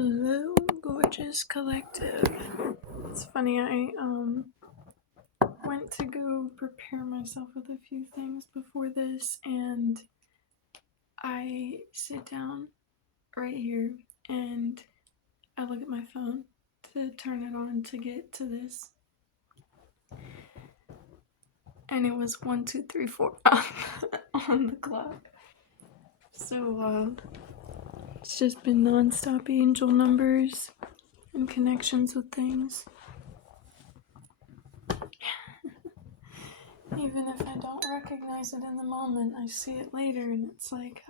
Hello, gorgeous collective. It's funny, I went to go prepare myself with a few things before this, and I sit down right here and I look at my phone to turn it on to get to this. And it was 1, 2, 3, 4 on the clock. So it's just been non-stop angel numbers and connections with things. Even if I don't recognize it in the moment, I see it later and it's like,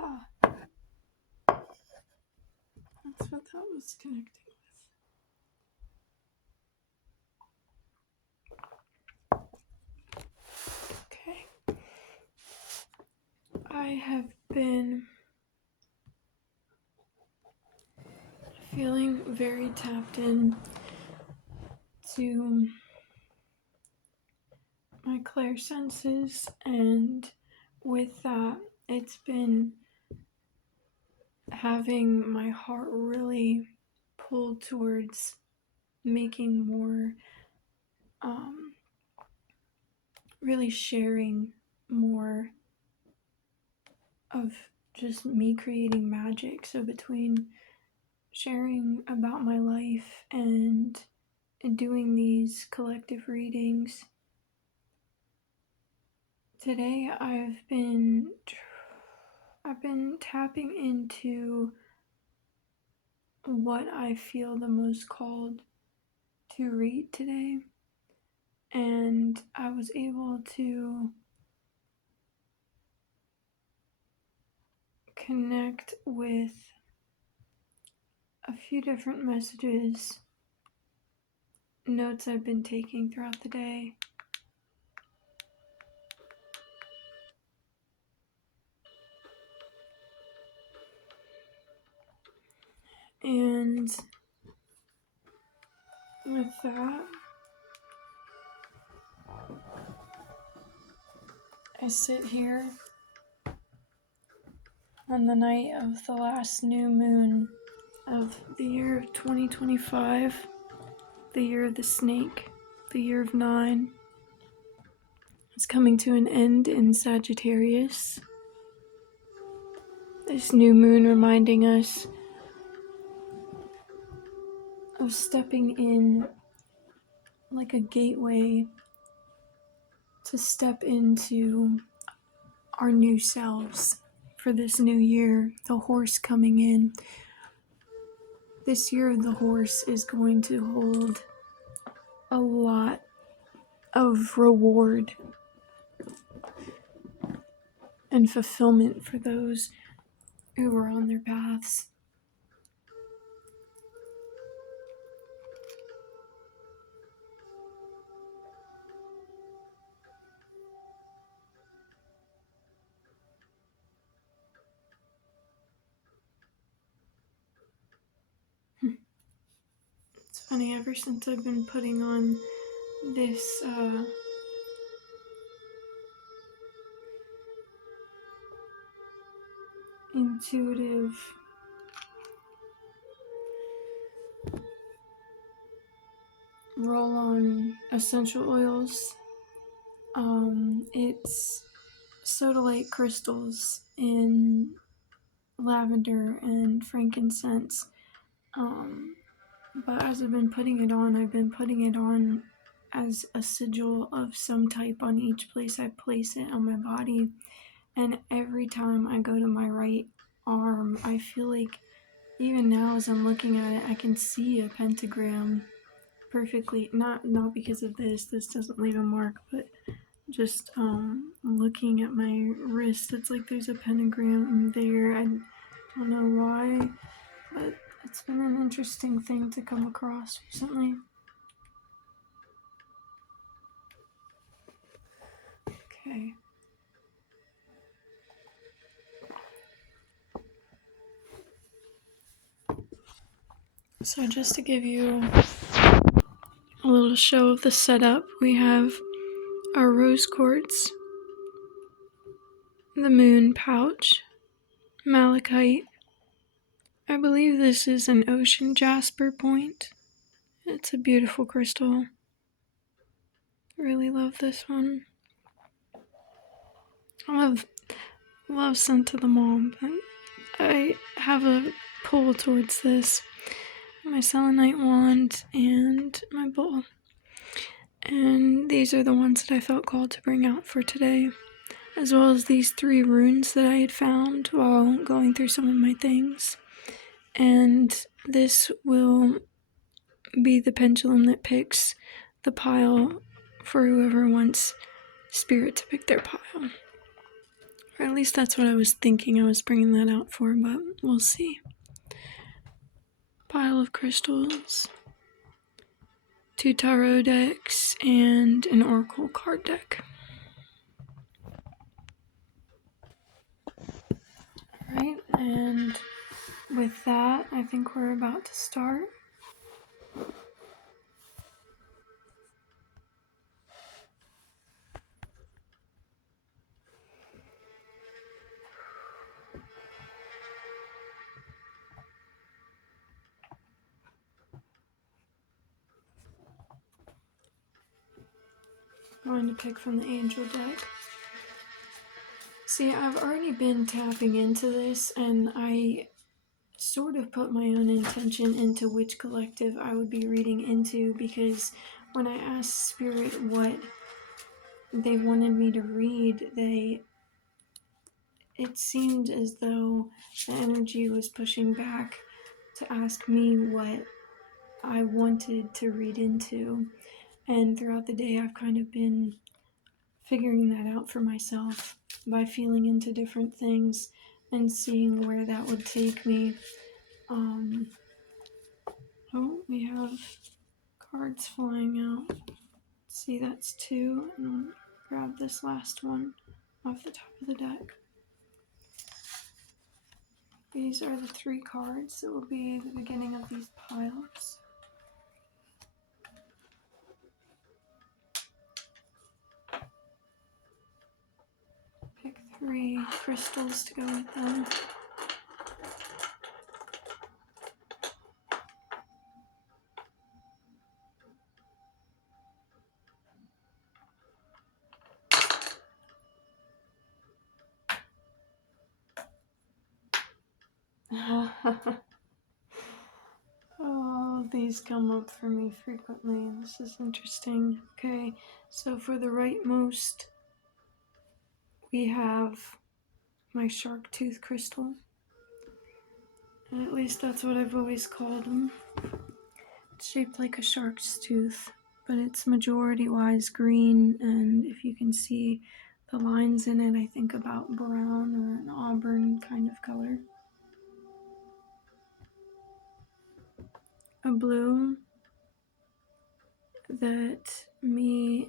that's what that was connecting with. Okay. I have been feeling very tapped in to my clairsenses, and with that, it's been having my heart really pulled towards making more, really sharing more of just me creating magic. So between sharing about my life and doing these collective readings, today I've been tapping into what I feel the most called to read today, and I was able to connect with a few different messages, notes I've been taking throughout the day. And with that, I sit here on the night of the last new moon of the year of 2025, the year of the snake, the year of 9. It's coming to an end in Sagittarius. This new moon reminding us of stepping in like a gateway to step into our new selves for this new year, the horse coming in. This year of the horse is going to hold a lot of reward and fulfillment for those who are on their paths. It's funny, ever since I've been putting on this intuitive roll-on essential oils, it's sodalite crystals in lavender and frankincense. But as I've been putting it on as a sigil of some type on each place I place it on my body. And every time I go to my right arm, I feel like, even now as I'm looking at it, I can see a pentagram perfectly. Not because of this doesn't leave a mark, but just looking at my wrist, it's like there's a pentagram there. I don't know why, but it's been an interesting thing to come across recently. Okay. So just to give you a little show of the setup, we have our rose quartz, the moon pouch, malachite, I believe this is an ocean jasper point. It's a beautiful crystal. Really love this one. I love Scent of the Mom, but I have a pull towards this. My selenite wand and my bowl. And these are the ones that I felt called to bring out for today, as well as these 3 runes that I had found while going through some of my things. And this will be the pendulum that picks the pile for whoever wants spirit to pick their pile. Or at least that's what I was thinking I was bringing that out for, but we'll see. Pile of crystals, 2 tarot decks, and an oracle card deck. Alright, and with that, I think we're about to start. I'm going to pick from the angel deck. See, I've already been tapping into this, and I sort of put my own intention into which collective I would be reading into, because when I asked Spirit what they wanted me to read, it seemed as though the energy was pushing back to ask me what I wanted to read into. And throughout the day, I've kind of been figuring that out for myself by feeling into different things and seeing where that would take me. Oh, we have cards flying out. See, that's 2, and I'll grab this last one off the top of the deck. These are the 3 cards that will be the beginning of these piles. Pick 3 crystals to go with them. Oh, these come up for me frequently. This is interesting. Okay, so for the rightmost, we have my shark tooth crystal. And at least that's what I've always called them. It's shaped like a shark's tooth, but it's majority-wise green, and if you can see the lines in it, I think about brown or an auburn kind of color. A blue that my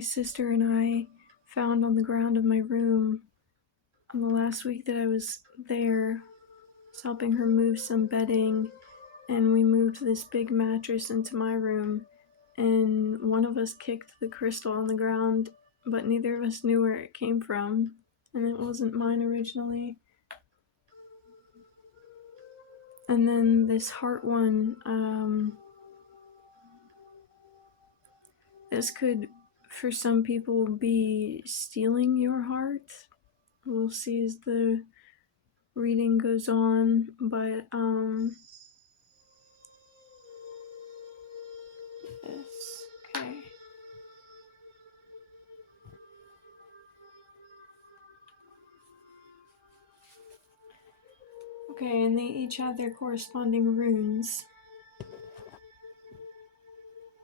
sister and I found on the ground of my room on the last week that I was there. I was helping her move some bedding, and we moved this big mattress into my room, and one of us kicked the crystal on the ground, but neither of us knew where it came from, and it wasn't mine originally. And then this heart one, this could, for some people, be stealing your heart. We'll see as the reading goes on, but this, okay. Okay, and they each have their corresponding runes,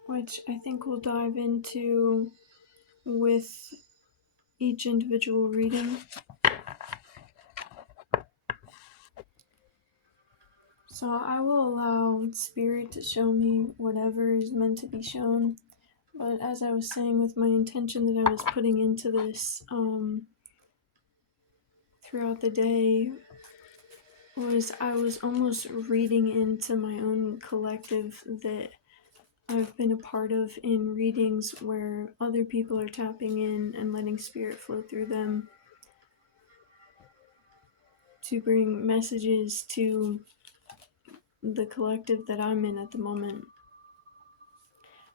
which I think we'll dive into with each individual reading. So I will allow Spirit to show me whatever is meant to be shown, but as I was saying, with my intention that I was putting into this throughout the day, I was almost reading into my own collective that I've been a part of in readings where other people are tapping in and letting Spirit flow through them to bring messages to the collective that I'm in at the moment.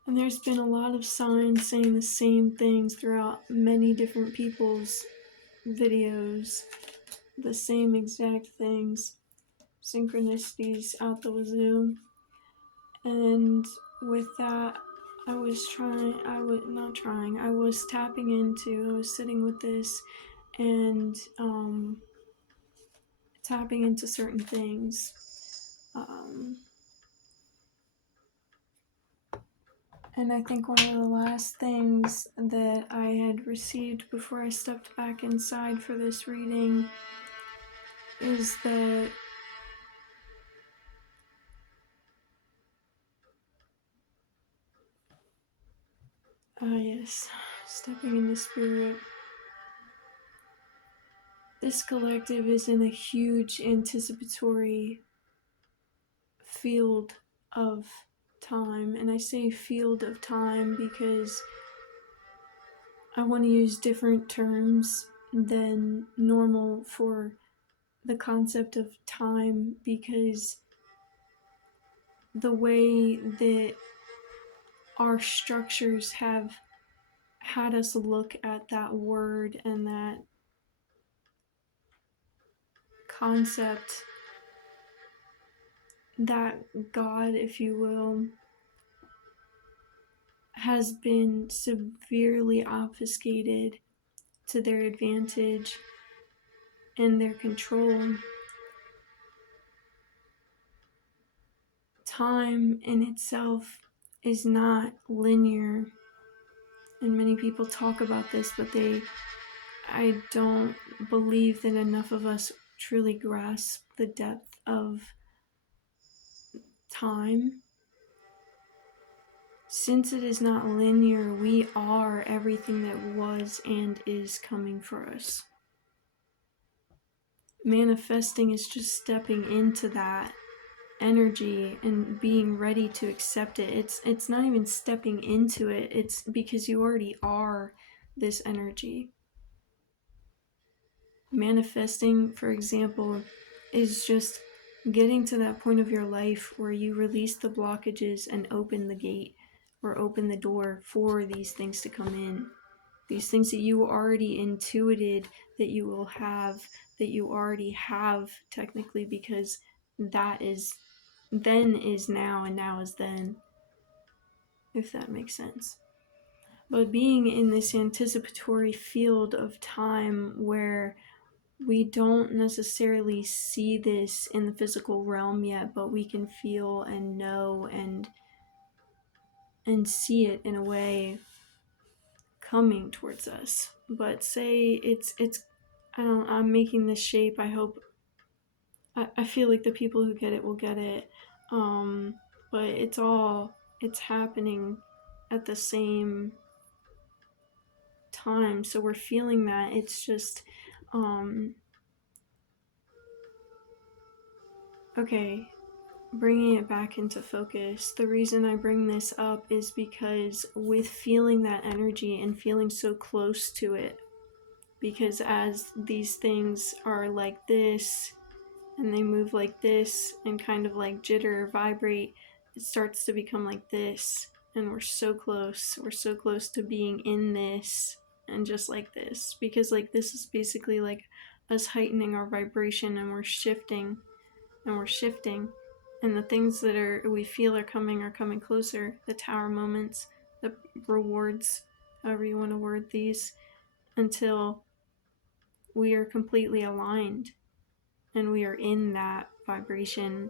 And there's been a lot of signs saying the same things throughout many different people's videos. The same exact things. Synchronicities out the wazoo. And with that, I was tapping into, I was sitting with this and tapping into certain things. And I think one of the last things that I had received before I stepped back inside for this reading is that yes, stepping into spirit. This collective is in a huge anticipatory field of time, and I say field of time because I want to use different terms than normal for the concept of time, because the way that our structures have had us look at that word and that concept, that God, if you will, has been severely obfuscated to their advantage and their control. Time in itself is not linear, and many people talk about this, but I don't believe that enough of us truly grasp the depth of time. Since it is not linear, we are everything that was and is coming for us. Manifesting is just stepping into that energy and being ready to accept it. It's not even stepping into it, it's because you already are this energy. Manifesting, for example, is just getting to that point of your life where you release the blockages and open the gate or open the door for these things to come in. These things that you already intuited that you will have, that you already have technically, because that is then is now and now is then, if that makes sense. But being in this anticipatory field of time where we don't necessarily see this in the physical realm yet, but we can feel and know and see it in a way coming towards us. But say it's I'm making this shape. I hope I feel like the people who get it will get it. But it's happening at the same time. So we're feeling that. It's just okay, bringing it back into focus. The reason I bring this up is because with feeling that energy and feeling so close to it, because as these things are like this and they move like this and kind of like jitter, vibrate, it starts to become like this, and we're so close to being in this and just like this, because like this is basically like us heightening our vibration, and we're shifting and the things that we feel are coming closer, the tower moments, the rewards, however you want to word these, until we are completely aligned and we are in that vibration,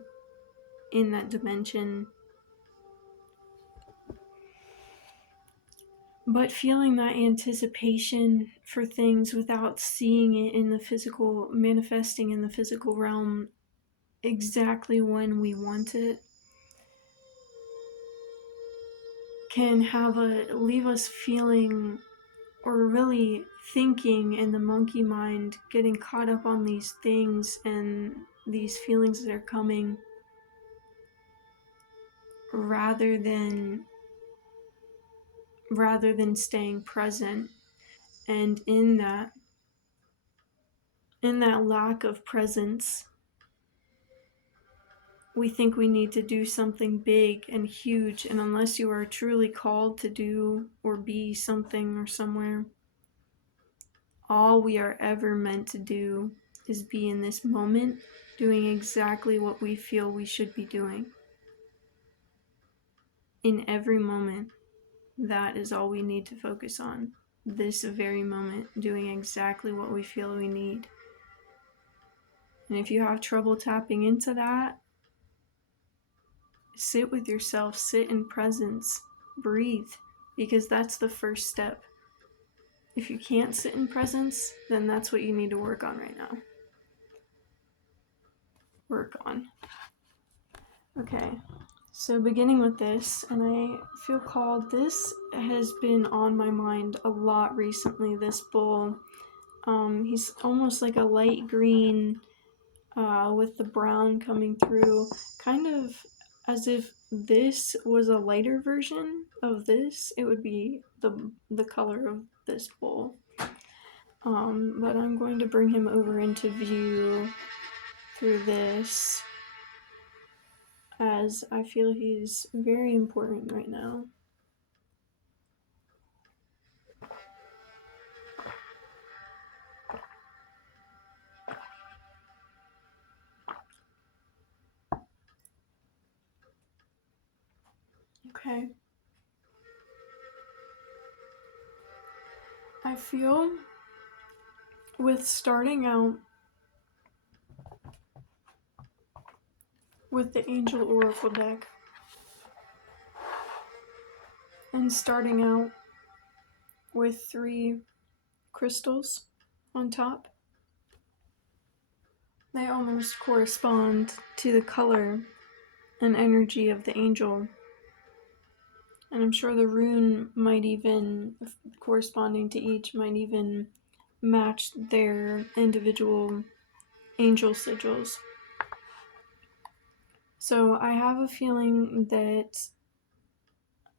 in that dimension. But feeling that anticipation for things without seeing it in the physical, manifesting in the physical realm exactly when we want it, can leave us feeling or really thinking in the monkey mind, getting caught up on these things and these feelings that are coming, rather than staying present. And in that, in that lack of presence, we think we need to do something big and huge, and unless you are truly called to do or be something or somewhere, all we are ever meant to do is be in this moment, doing exactly what we feel we should be doing. In every moment, that is all we need to focus on. This very moment, doing exactly what we feel we need. And if you have trouble tapping into that, sit with yourself, sit in presence, breathe, because that's the first step. If you can't sit in presence, then that's what you need to work on right now. Work on. Okay, so beginning with this, and I feel called, this has been on my mind a lot recently, this bull. He's almost like a light green with the brown coming through, kind of as if this was a lighter version of this. It would be the color of this bull. But I'm going to bring him over into view through this, as I feel he's very important right now. Okay. I feel with starting out with the Angel Oracle deck and starting out with 3 crystals on top, they almost correspond to the color and energy of the angel. And I'm sure the rune might even, corresponding to each, might even match their individual angel sigils. So I have a feeling that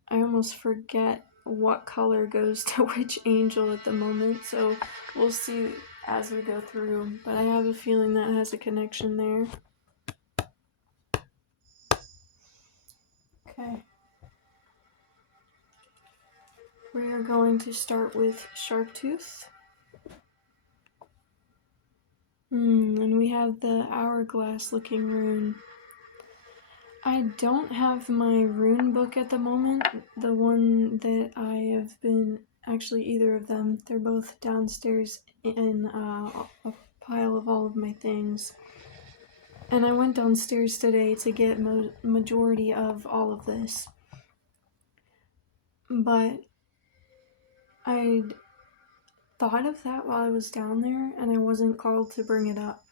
I almost forget what color goes to which angel at the moment, so we'll see as we go through, but I have a feeling that has a connection there. Okay. We are going to start with Sharptooth. And we have the hourglass looking rune. I don't have my rune book at the moment. The one that I have been, actually either of them, they're both downstairs in a pile of all of my things. And I went downstairs today to get majority of all of this. But I'd thought of that while I was down there, and I wasn't called to bring it up.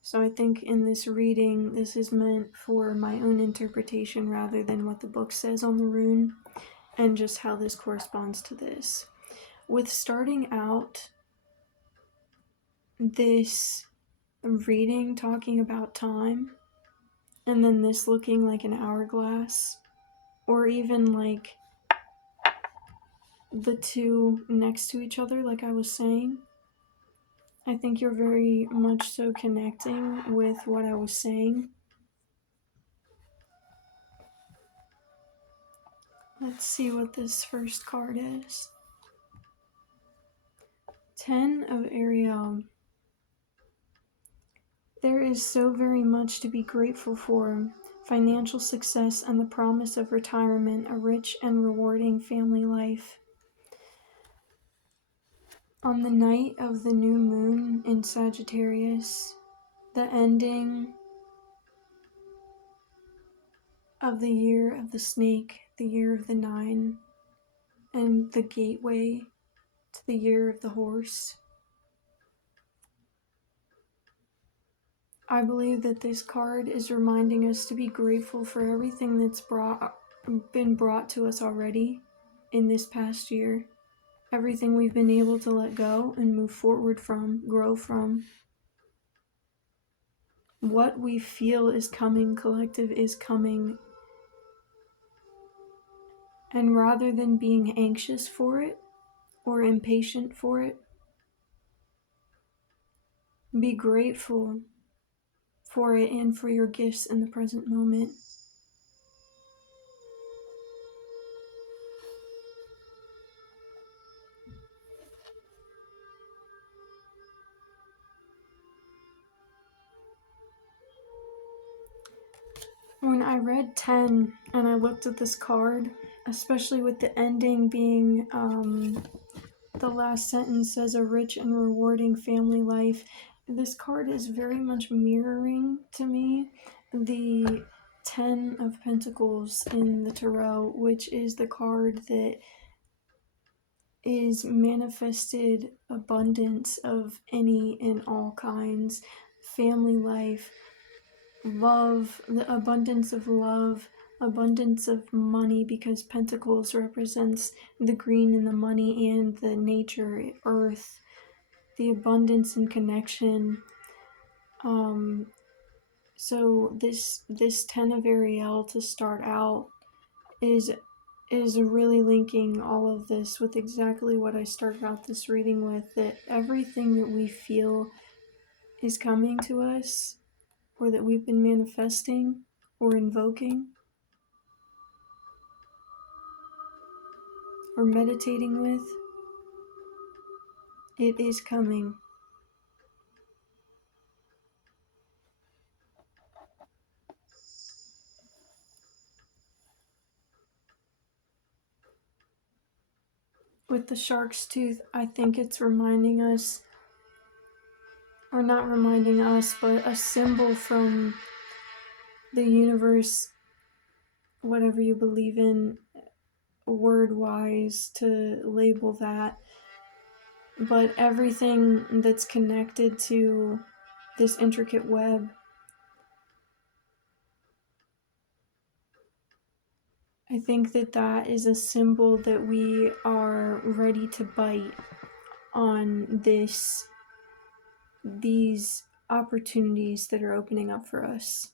So I think in this reading, this is meant for my own interpretation rather than what the book says on the rune, and just how this corresponds to this. With starting out this reading talking about time, and then this looking like an hourglass, or even like the two next to each other, like I was saying, I think you're very much so connecting with what I was saying. Let's see what this first card is. 10 of Ariel. There is so very much to be grateful for. Financial success and the promise of retirement, a rich and rewarding family life. On the night of the new moon in Sagittarius, the ending of the year of the snake, the year of the 9, and the gateway to the year of the horse. I believe that this card is reminding us to be grateful for everything that's been brought to us already in this past year. Everything we've been able to let go and move forward from, grow from. What we feel is coming, collective is coming. And rather than being anxious for it or impatient for it, Be grateful for it and for your gifts in the present moment. When I read 10 and I looked at this card, especially with the ending being the last sentence says a rich and rewarding family life, this card is very much mirroring to me the 10 of Pentacles in the Tarot, which is the card that is manifested abundance of any and all kinds, family life, love, the abundance of love, abundance of money, because Pentacles represents the green and the money and the nature, earth, the abundance and connection. So this 10 of Ariel to start out is really linking all of this with exactly what I started out this reading with, that everything that we feel is coming to us, or that we've been manifesting or invoking or meditating with, it is coming. With the shark's tooth, I think it's reminding us, or not reminding us, but a symbol from the universe, whatever you believe in, word-wise, to label that. But everything that's connected to this intricate web, I think that is a symbol that we are ready to bite on these opportunities that are opening up for us.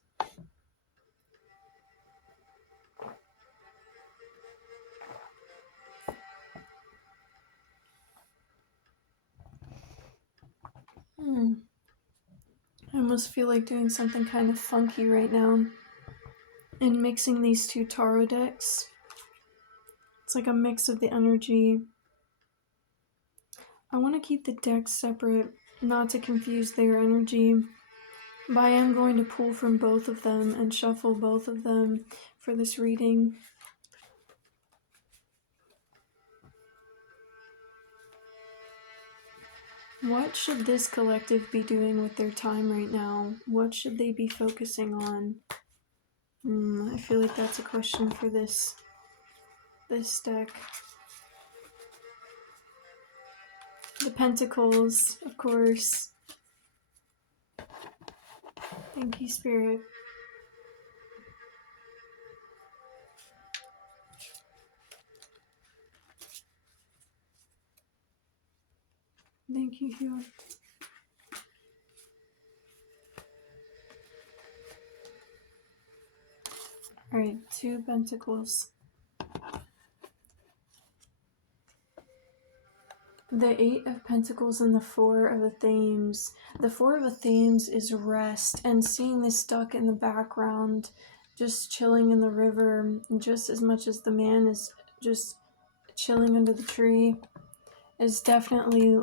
I almost feel like doing something kind of funky right now and mixing these two tarot decks. It's like a mix of the energy. I want to keep the decks separate, not to confuse their energy, but I am going to pull from both of them and shuffle both of them for this reading. What should this collective be doing with their time right now? What should they be focusing on? I feel like that's a question for this deck. The Pentacles, of course. Thank you, Spirit. Thank you, Hugh. Alright, 2 Pentacles. The 8 of Pentacles and the 4 of the Thames. The 4 of the Thames is rest, and seeing this duck in the background, just chilling in the river, just as much as the man is just chilling under the tree, is definitely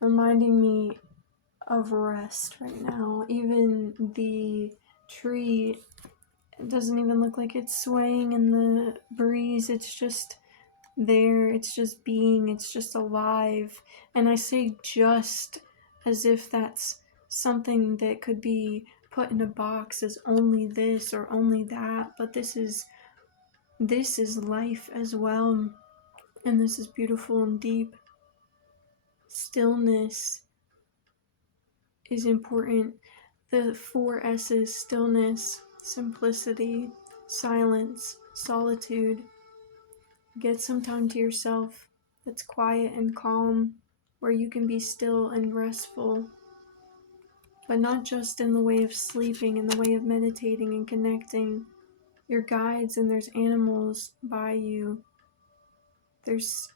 reminding me of rest right now. Even the tree doesn't even look like it's swaying in the breeze. It's just there, it's just being, it's just alive. And I say just as if that's something that could be put in a box as only this or only that, but this is life as well, and this is beautiful and deep. Stillness is important. The 4 S's: stillness, simplicity, silence, solitude. Get some time to yourself that's quiet and calm, where you can be still and restful, but not just in the way of sleeping, in the way of meditating and connecting. Your guides, and there's animals by you. There's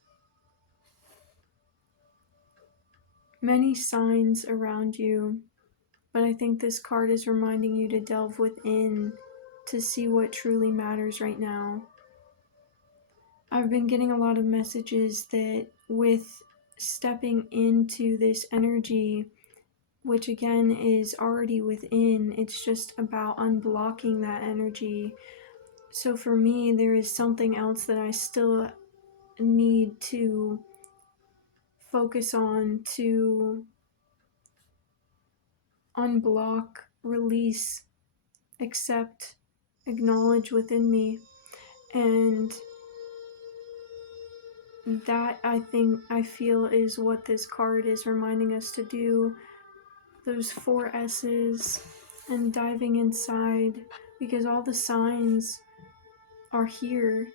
many signs around you, but I think this card is reminding you to delve within to see what truly matters right now. I've been getting a lot of messages that with stepping into this energy, which again is already within, it's just about unblocking that energy. So for me, there is something else that I still need to focus on to unblock, release, accept, acknowledge within me. And that I feel is what this card is reminding us to do. Those 4 S's and diving inside, because all the signs are here.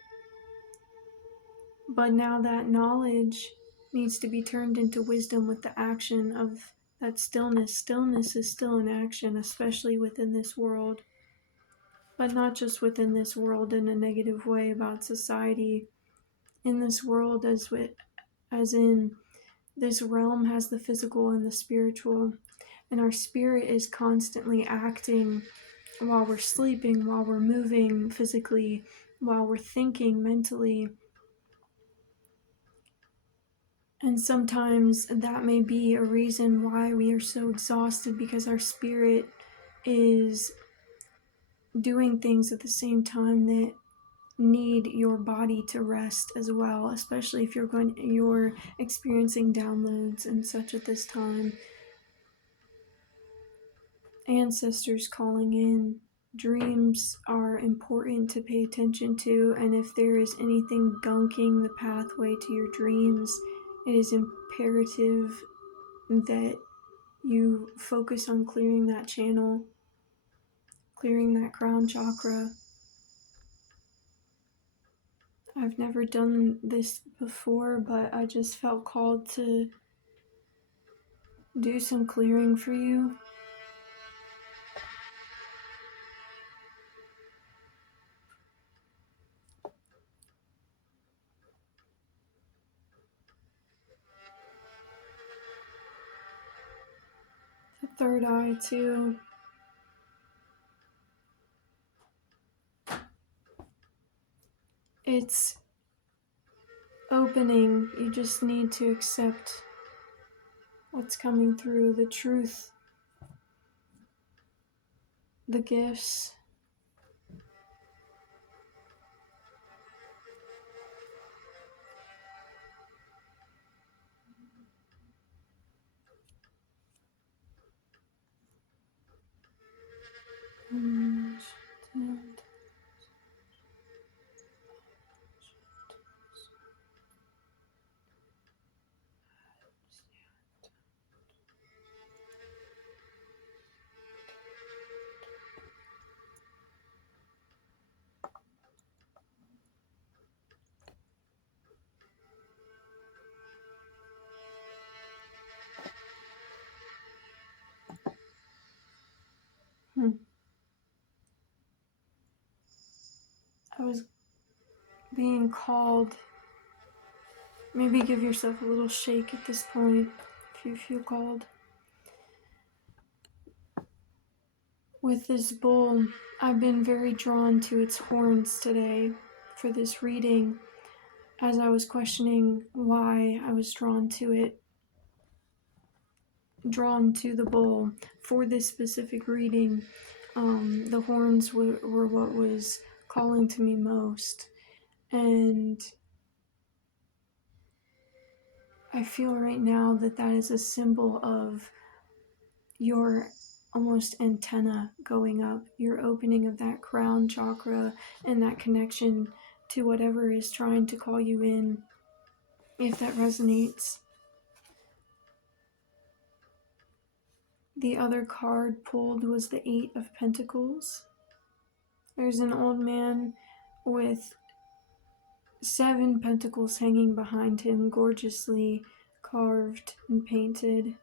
But now that knowledge needs to be turned into wisdom with the action of that stillness. Stillness is still an action, especially within this world. But not just within this world in a negative way about society. In this world, as in this realm has the physical and the spiritual. And our spirit is constantly acting while we're sleeping, while we're moving physically, while we're thinking mentally. And sometimes that may be a reason why we are so exhausted, because our spirit is doing things at the same time that need your body to rest as well, especially if you're experiencing downloads and such at this time. Ancestors calling in. Dreams are important to pay attention to, and if there is anything gunking the pathway to your dreams, it is imperative that you focus on clearing that channel, clearing that crown chakra. I've never done this before, but I just felt called to do some clearing for you. The third eye too. It's opening. You just need to accept what's coming through, the truth, the gifts. I was being called. Maybe give yourself a little shake at this point if you feel called. With this bull, I've been very drawn to its horns today for this reading, as I was questioning why I was drawn to the bull for this specific reading. The horns were what was calling to me most, and I feel right now that is a symbol of your almost antenna going up, your opening of that crown chakra and that connection to whatever is trying to call you in, if that resonates. The other card pulled was the 8 of Pentacles. There's an old man with 7 pentacles hanging behind him, gorgeously carved and painted,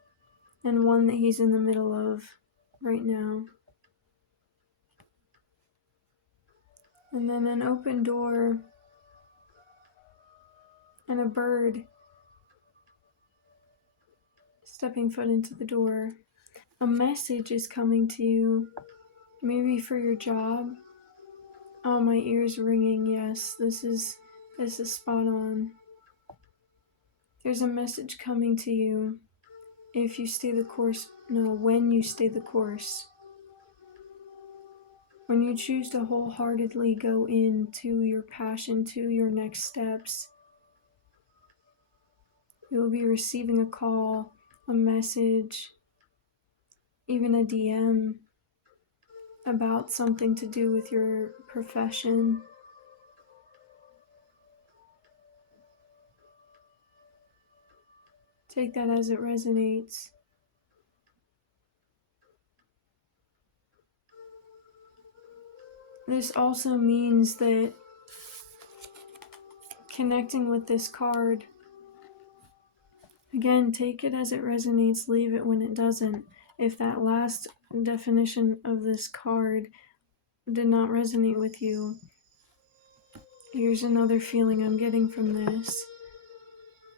and one that he's in the middle of right now. And then an open door and a bird stepping foot into the door. A message is coming to you, maybe for your job. Oh, my ear's ringing. Yes, this is spot on. There's a message coming to you if you stay the course. No, when you stay the course. When you choose to wholeheartedly go into your passion, to your next steps, you will be receiving a call, a message, even a DM about something to do with your profession. Take that as it resonates. This also means that connecting with this card, again, take it as it resonates, leave it when it doesn't. If that last definition of this card did not resonate with you, here's another feeling I'm getting from this.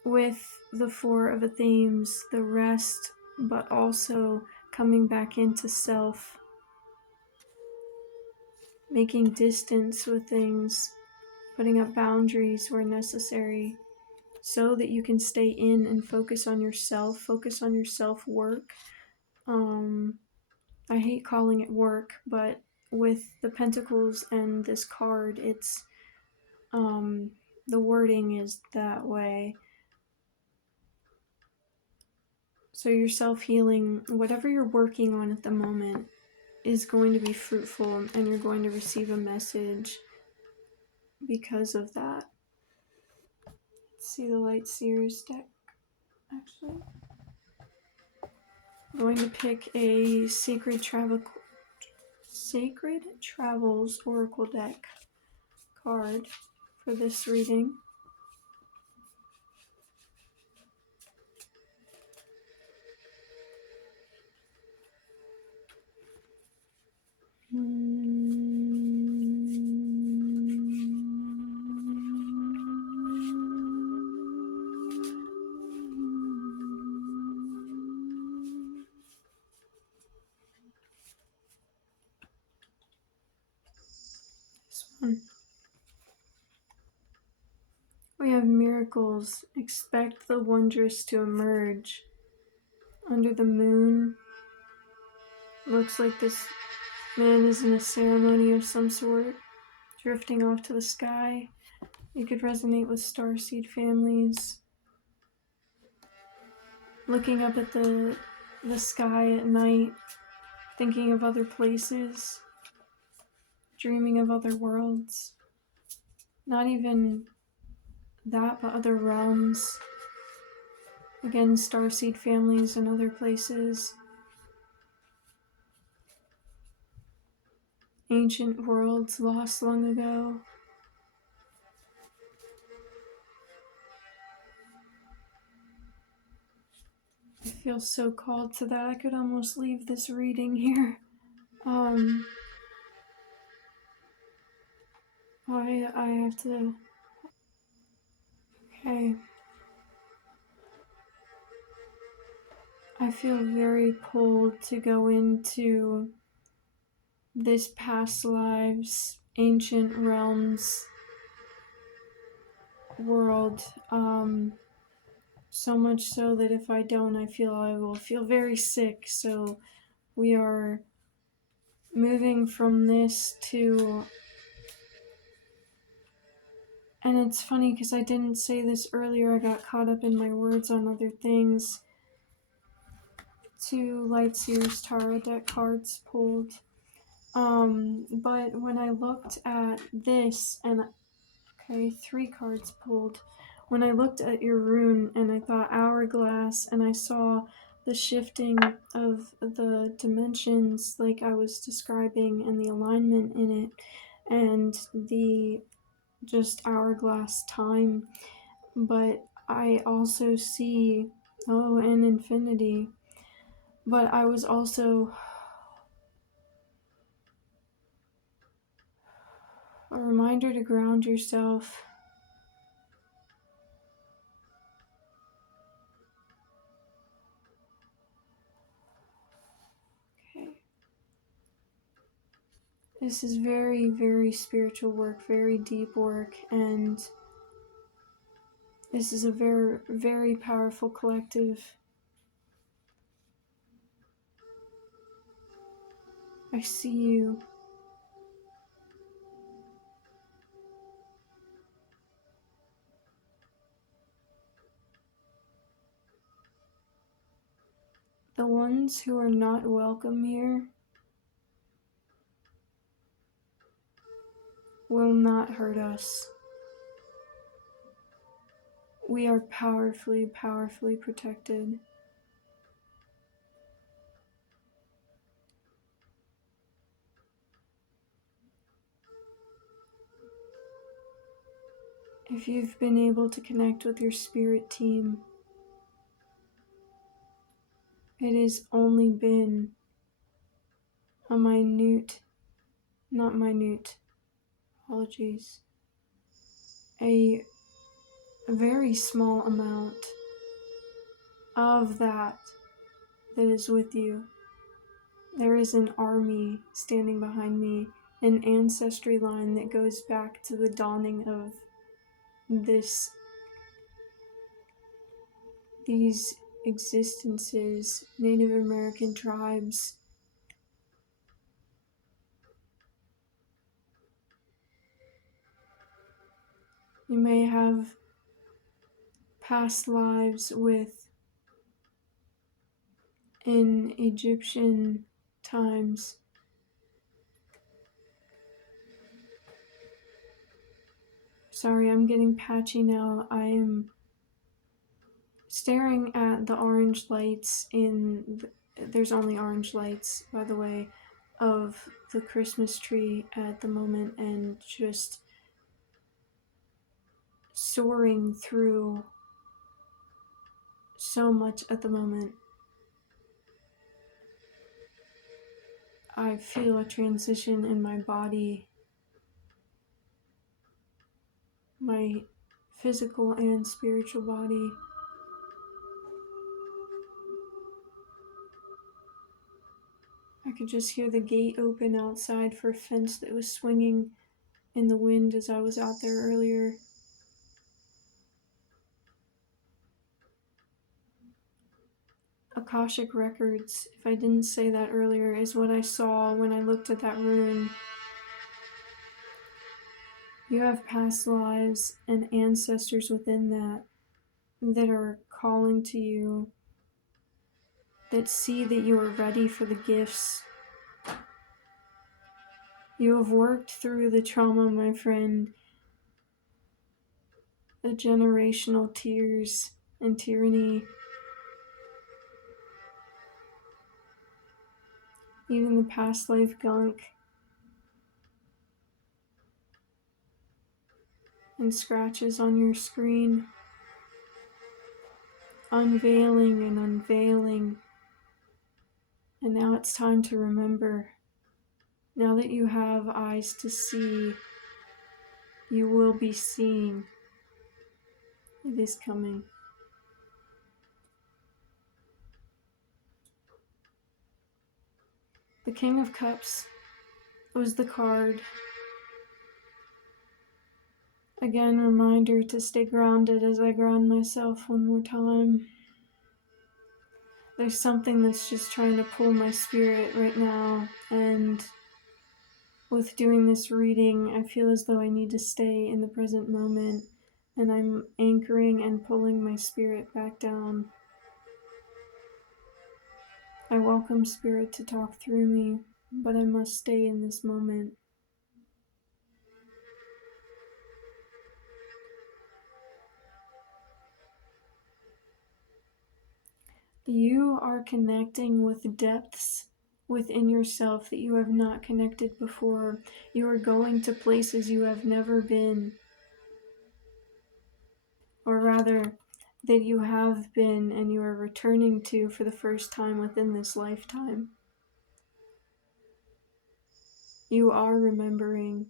With the Four of theif, the rest, but also coming back into self, making distance with things, putting up boundaries where necessary, so that you can stay in and focus on yourself, focus on your self-work. I hate calling it work, but with the Pentacles and this card, it's the wording is that way. So your self-healing, whatever you're working on at the moment, is going to be fruitful, and you're going to receive a message because of that. Let's see the Light Seers deck, actually. I'm going to pick a Sacred Travels Oracle deck card for this reading. This one. We have miracles. Expect the wondrous to emerge. Under the moon. Looks like this man is in a ceremony of some sort, drifting off to the sky. It could resonate with starseed families. Looking up at the sky at night, thinking of other places, dreaming of other worlds. Not even that, but other realms. Again, starseed families and other places. Ancient worlds lost long ago. I feel so called to that. I could almost leave this reading here. I have to. Okay. I feel very pulled to go into this past lives, ancient realms world. So much so that if I don't, I feel I will feel very sick. So we are moving from this to, and it's funny because I didn't say this earlier, I got caught up in my words on other things. 2 Light Seers Tarot deck cards pulled. But when I looked at this, and okay, 3 cards pulled. When I looked at your rune and I thought hourglass, and I saw the shifting of the dimensions like I was describing and the alignment in it, and the just hourglass time. But I also see, an infinity. But I was also a reminder to ground yourself. This is very, very spiritual work, very deep work, and this is a very, very powerful collective. I see you. The ones who are not welcome here will not hurt us. We are powerfully, powerfully protected. If you've been able to connect with your spirit team, it has only been a a very small amount of that is with you. There is an army standing behind me, an ancestry line that goes back to the dawning of these existences, Native American tribes. You may have past lives in Egyptian times. Sorry, I'm getting patchy now. I am staring at the orange lights there's only orange lights, by the way, of the Christmas tree at the moment, and just soaring through so much at the moment. I feel a transition in my body, my physical and spiritual body. I could just hear the gate open outside for a fence that was swinging in the wind as I was out there earlier. Akashic records, if I didn't say that earlier, is what I saw when I looked at that rune. You have past lives and ancestors within that are calling to you, that see that you are ready for the gifts. You have worked through the trauma, my friend, the generational tears and tyranny, even the past life gunk, and scratches on your screen, unveiling and unveiling. And now it's time to remember. Now that you have eyes to see, you will be seeing. It is coming. The King of Cups was the card. Again, reminder to stay grounded as I ground myself one more time. There's something that's just trying to pull my spirit right now, and with doing this reading, I feel as though I need to stay in the present moment, and I'm anchoring and pulling my spirit back down. I welcome spirit to talk through me, but I must stay in this moment. You are connecting with depths within yourself that you have not connected before. You are going to places you have never been, or rather, that you have been and you are returning to for the first time within this lifetime. You are remembering.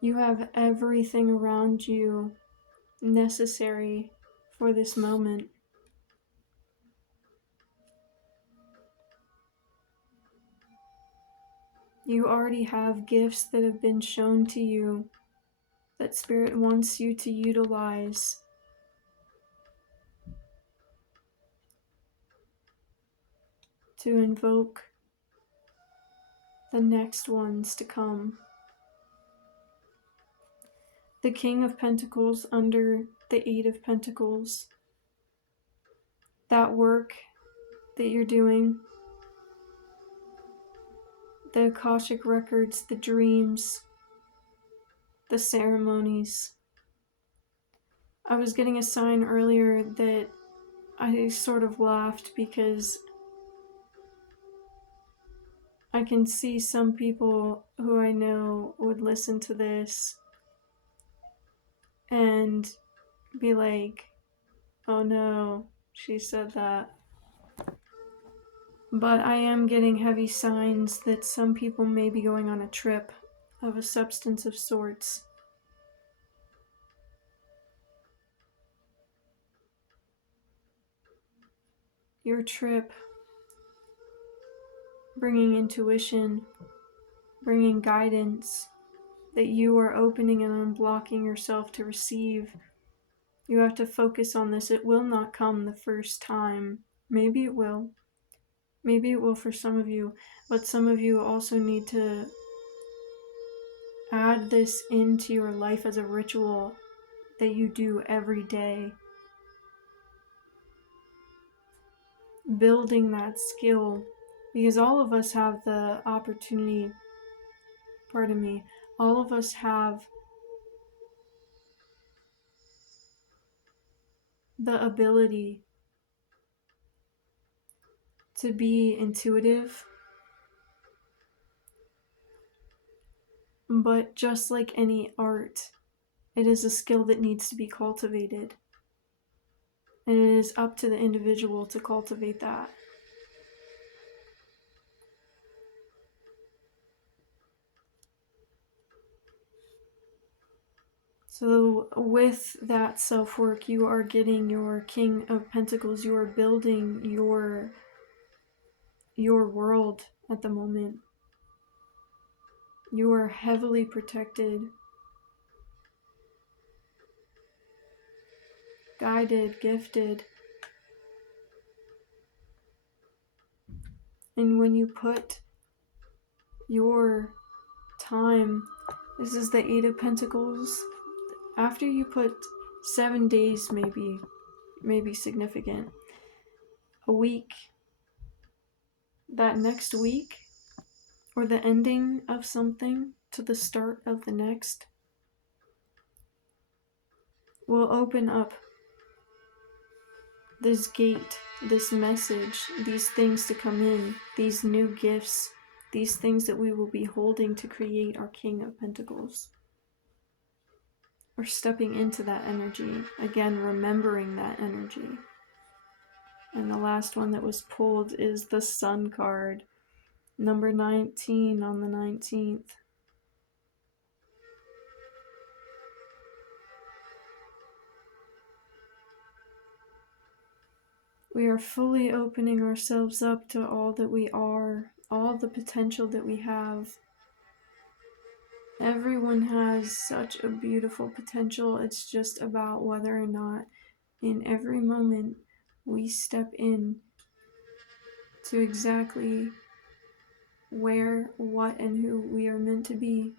You have everything around you necessary for this moment. You already have gifts that have been shown to you that Spirit wants you to utilize. To invoke the next ones to come. The King of Pentacles under the Eight of Pentacles. That work that you're doing. The Akashic records, the dreams, the ceremonies. I was getting a sign earlier that I sort of laughed because I can see some people who I know would listen to this and be like, oh no, she said that. But I am getting heavy signs that some people may be going on a trip of a substance of sorts. Your trip, bringing intuition, bringing guidance that you are opening and unblocking yourself to receive. You have to focus on this. It will not come the first time. Maybe it will. Maybe it will for some of you, but some of you also need to add this into your life as a ritual that you do every day. Building that skill, because all of us have the opportunity, all of us have the ability to be intuitive, but just like any art, it is a skill that needs to be cultivated, and it is up to the individual to cultivate that. So with that self-work, you are getting your King of Pentacles. You are building your world at the moment. You are heavily protected, guided, gifted. And when you put your time, this is the Eight of Pentacles, after you put 7 days, maybe significant, a week, that next week, or the ending of something to the start of the next, will open up this gate, this message, these things to come in, these new gifts, these things that we will be holding to create our King of Pentacles. We're stepping into that energy, again, remembering that energy. And the last one that was pulled is the Sun card, number 19 on the 19th. We are fully opening ourselves up to all that we are, all the potential that we have. Everyone has such a beautiful potential. It's just about whether or not in every moment we step in to exactly where, what, and who we are meant to be.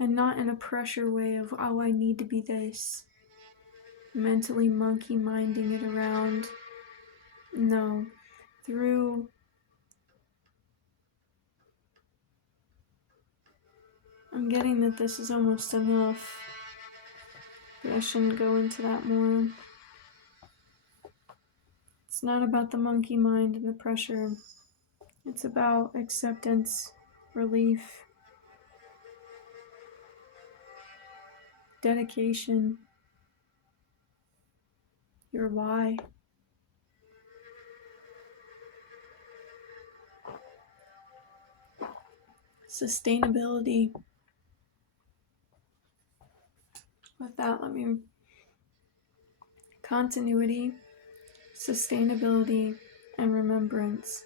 And not in a pressure way of, oh, I need to be this. Mentally monkey minding it around. No. I'm getting that this is almost enough, but I shouldn't go into that more. It's not about the monkey mind and the pressure. It's about acceptance, relief, dedication, your why. Sustainability. With that, continuity, sustainability, and remembrance.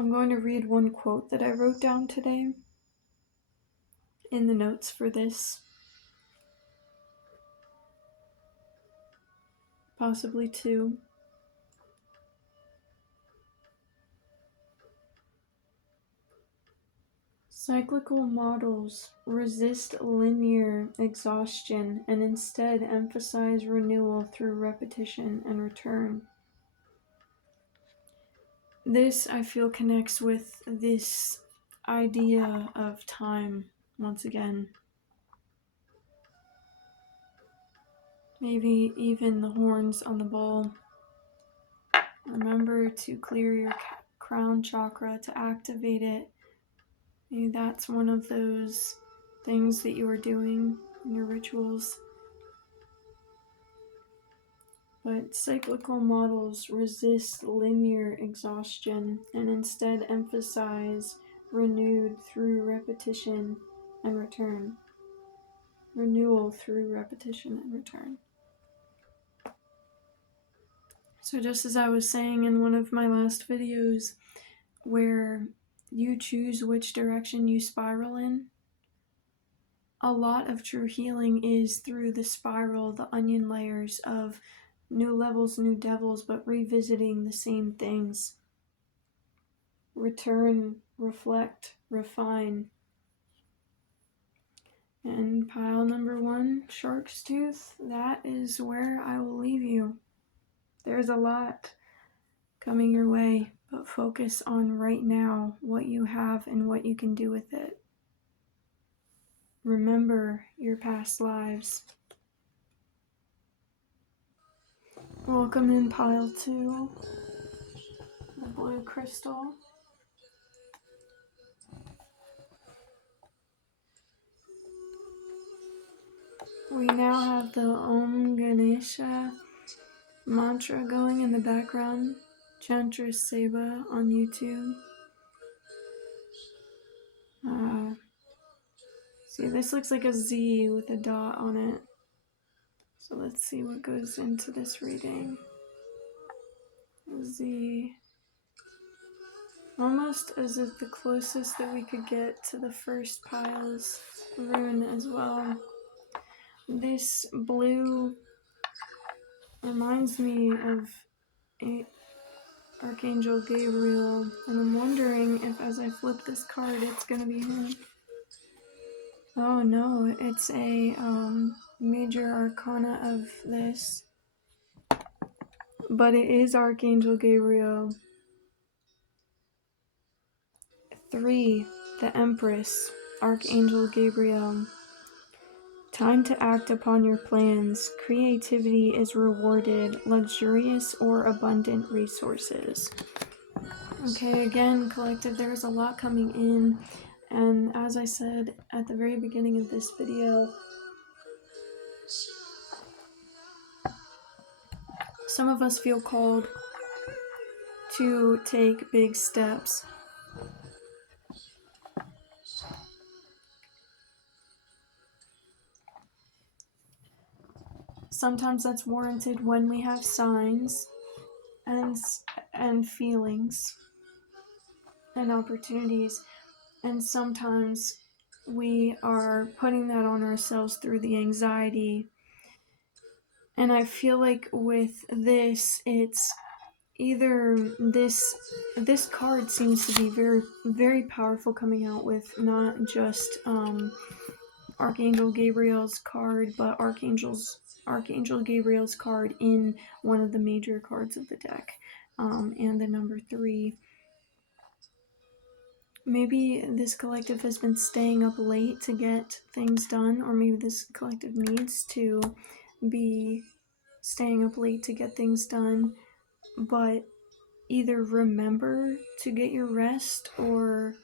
I'm going to read one quote that I wrote down today in the notes for this. Possibly two. Cyclical models resist linear exhaustion and instead emphasize renewal through repetition and return. This, I feel, connects with this idea of time once again. Maybe even the horns on the bull. Remember to clear your crown chakra to activate it. Maybe that's one of those things that you are doing in your rituals. But cyclical models resist linear exhaustion and instead emphasize renewed through repetition and return. Renewal through repetition and return. So just as I was saying in one of my last videos, where you choose which direction you spiral in, a lot of true healing is through the spiral, the onion layers of new levels, new devils, but revisiting the same things. Return, reflect, refine. And pile number 1, shark's tooth, that is where I will leave you. There's a lot coming your way, but focus on right now, what you have and what you can do with it. Remember your past lives. Welcome in pile 2, the blue crystal. We now have the Om Ganesha mantra going in the background. Chantra Seva on YouTube. See, this looks like a Z with a dot on it. So let's see what goes into this reading. Z. Almost as if the closest that we could get to the first pile's rune as well. This blue reminds me of Archangel Gabriel, and I'm wondering if as I flip this card it's gonna be him. Oh no, it's a major arcana of this, but it is Archangel Gabriel. 3, the Empress, Archangel Gabriel. Time to act upon your plans. Creativity is rewarded, luxurious or abundant resources. Okay, again, collective, there's a lot coming in. And as I said at the very beginning of this video, some of us feel called to take big steps. Sometimes that's warranted when we have signs and feelings and opportunities. And sometimes we are putting that on ourselves through the anxiety. And I feel like with this, it's either this card seems to be very, very powerful, coming out with not just Archangel Gabriel's card, but Archangel Gabriel's card in one of the major cards of the deck, and the number 3. Maybe this collective has been staying up late to get things done, or maybe this collective needs to be staying up late to get things done, but either remember to get your rest or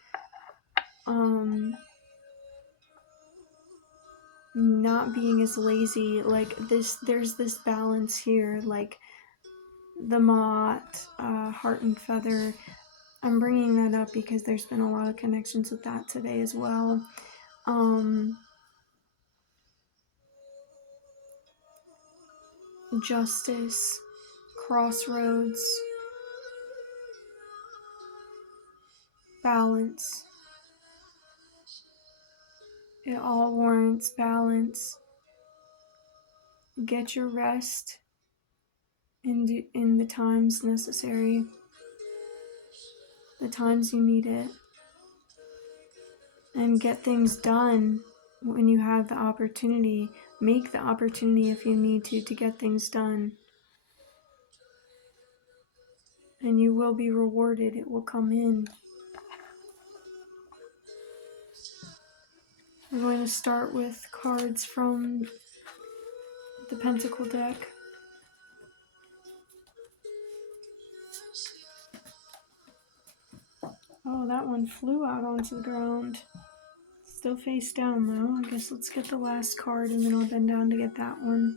not being as lazy. Like this, there's this balance here, like the Mott, Heart and Feather. I'm bringing that up because there's been a lot of connections with that today as well. Justice, Crossroads. balance. It all warrants balance. Get your rest in the times necessary, the times you need it, and get things done when you have the opportunity. Make the opportunity if you need to get things done. And you will be rewarded. It will come in. We're going to start with cards from the Pentacle deck. Oh, that one flew out onto the ground. Still face down though. I guess let's get the last card and then I'll bend down to get that one.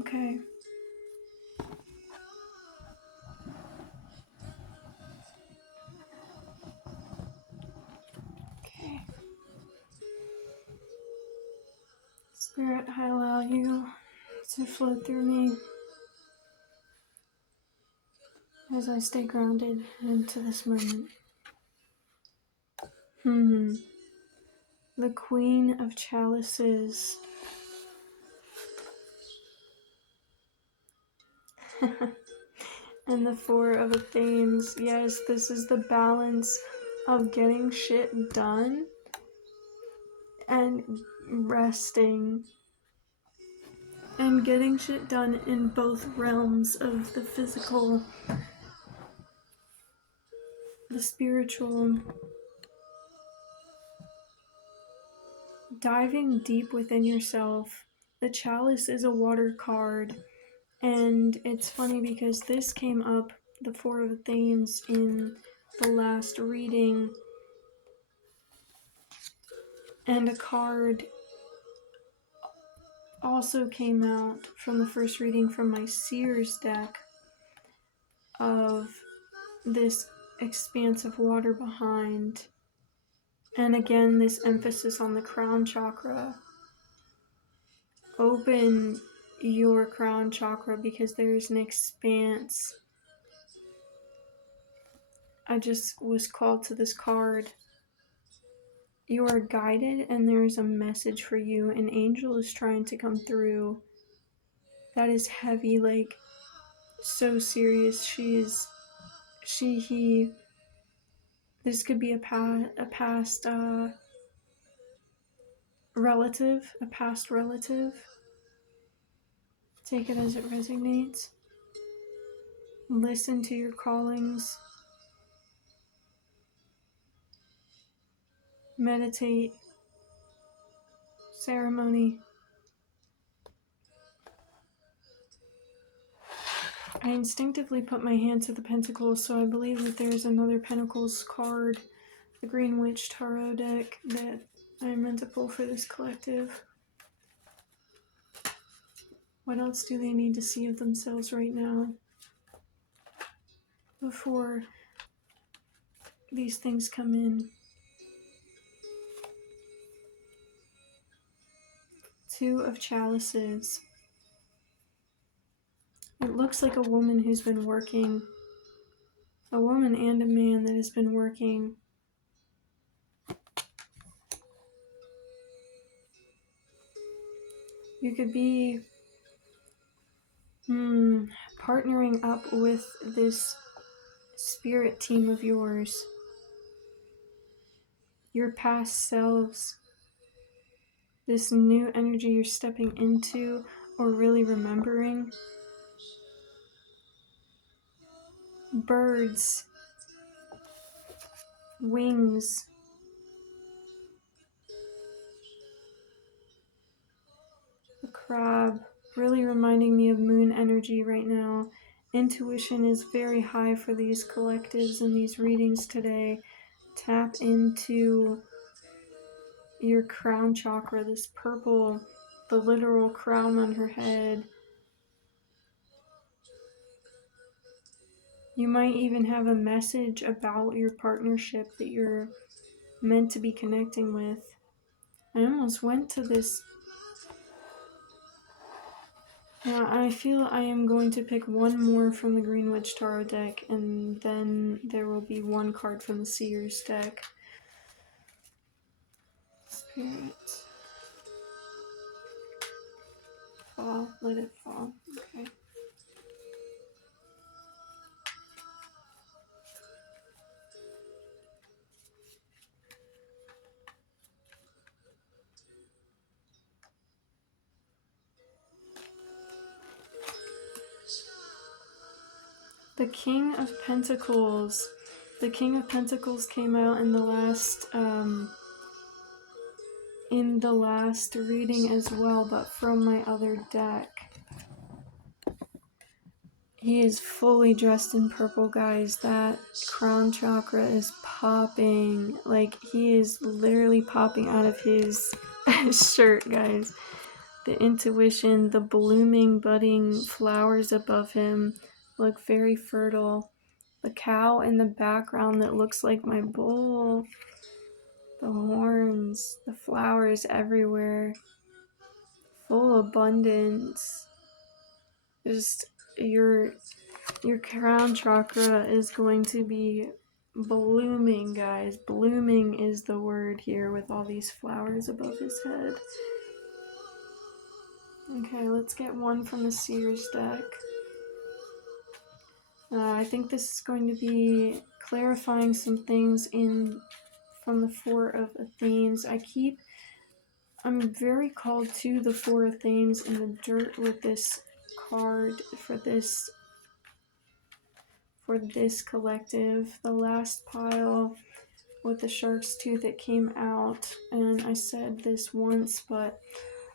Okay. Okay. Spirit, I allow you to flow through me as I stay grounded into this moment. The Queen of Chalices. And the Four of Athens. Yes, this is the balance of getting shit done and resting. And getting shit done in both realms of the physical, the spiritual. Diving deep within yourself. The Chalice is a water card. And it's funny because this came up, the Four of Athens, in the last reading. And a card also came out from the first reading from my Seers deck of this expanse of water behind. And again, this emphasis on the crown chakra. Open your crown chakra because there's an expanse. I just was called to this card. You are guided and there is a message for you. An angel is trying to come through. That is heavy, like so serious. He. This could be a past relative, a past relative. Take it as it resonates. Listen to your callings. Meditate. Ceremony. I instinctively put my hand to the Pentacles, so I believe that there's another Pentacles card, the Green Witch Tarot deck, that I meant to pull for this collective. What else do they need to see of themselves right now before these things come in? Two of Chalices. It looks like a woman who's been working. A woman and a man that has been working. You could be partnering up with this spirit team of yours. Your past selves. This new energy you're stepping into or really remembering. Birds. Wings. A crab. Really reminding me of moon energy right now. Intuition is very high for these collectives and these readings today. Tap into your crown chakra, this purple, the literal crown on her head. You might even have a message about your partnership that you're meant to be connecting with. I almost went to this I feel I am going to pick one more from the Greenwich Tarot deck, and then there will be one card from the Seer's deck. Spirit. Fall. Let it fall. Okay. The King of Pentacles. The King of Pentacles came out in the last reading as well, but from my other deck. He is fully dressed in purple, guys. That crown chakra is popping. Like, he is literally popping out of his shirt, guys. The intuition, the blooming, budding flowers above him look very fertile. The cow in the background that looks like my bull. The horns, the flowers everywhere. Full abundance. Just your crown chakra is going to be blooming, guys. Blooming is the word here with all these flowers above his head. Okay, let's get one from the Seer's deck. I think this is going to be clarifying some things from the Four of Themes. I'm very called to the Four of Themes in the dirt with this card for this collective. The last pile with the shark's tooth that came out, and I said this once, but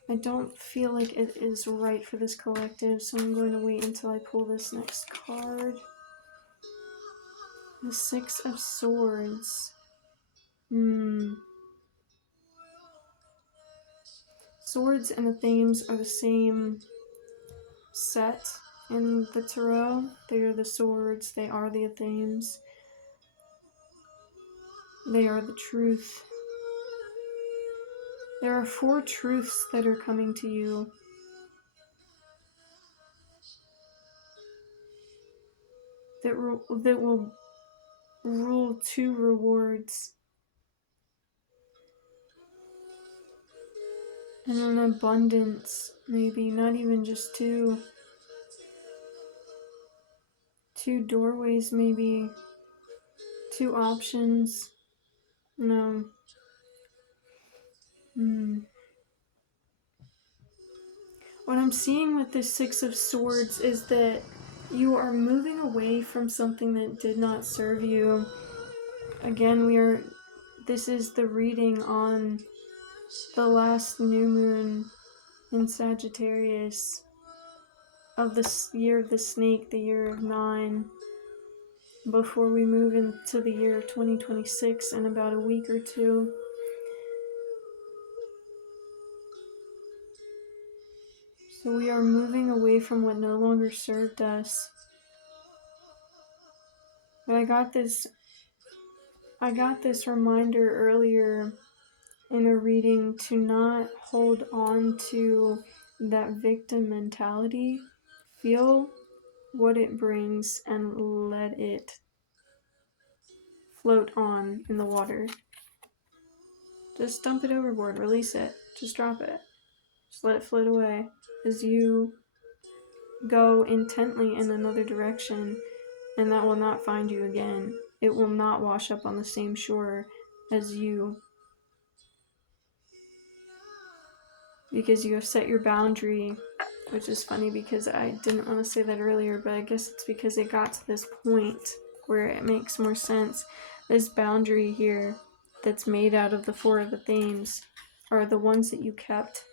I don't feel like it is right for this collective, so I'm going to wait until I pull this next card. The Six of Swords. Swords and the Themes are the same set in the tarot. They are the swords, they are the themes. They are the truth. There are 4 truths that are coming to you. That will rule 2 rewards. And an abundance, maybe, not even just 2. 2 doorways, maybe. 2 options. No. What I'm seeing with this Six of Swords is that you are moving away from something that did not serve you. Again, this is the reading on the last new moon in Sagittarius of the year of the snake, the year of 9, before we move into the year of 2026 in about a week or 2. So we are moving away from what no longer served us. But I got this reminder earlier in a reading to not hold on to that victim mentality. Feel what it brings and let it float on in the water. Just dump it overboard, release it, just drop it. Just let it float away as you go intently in another direction, and that will not find you again. It will not wash up on the same shore as you, because you have set your boundary, which is funny because I didn't want to say that earlier, but I guess it's because it got to this point where it makes more sense. This boundary here that's made out of the 4 of the themes are the ones that you kept.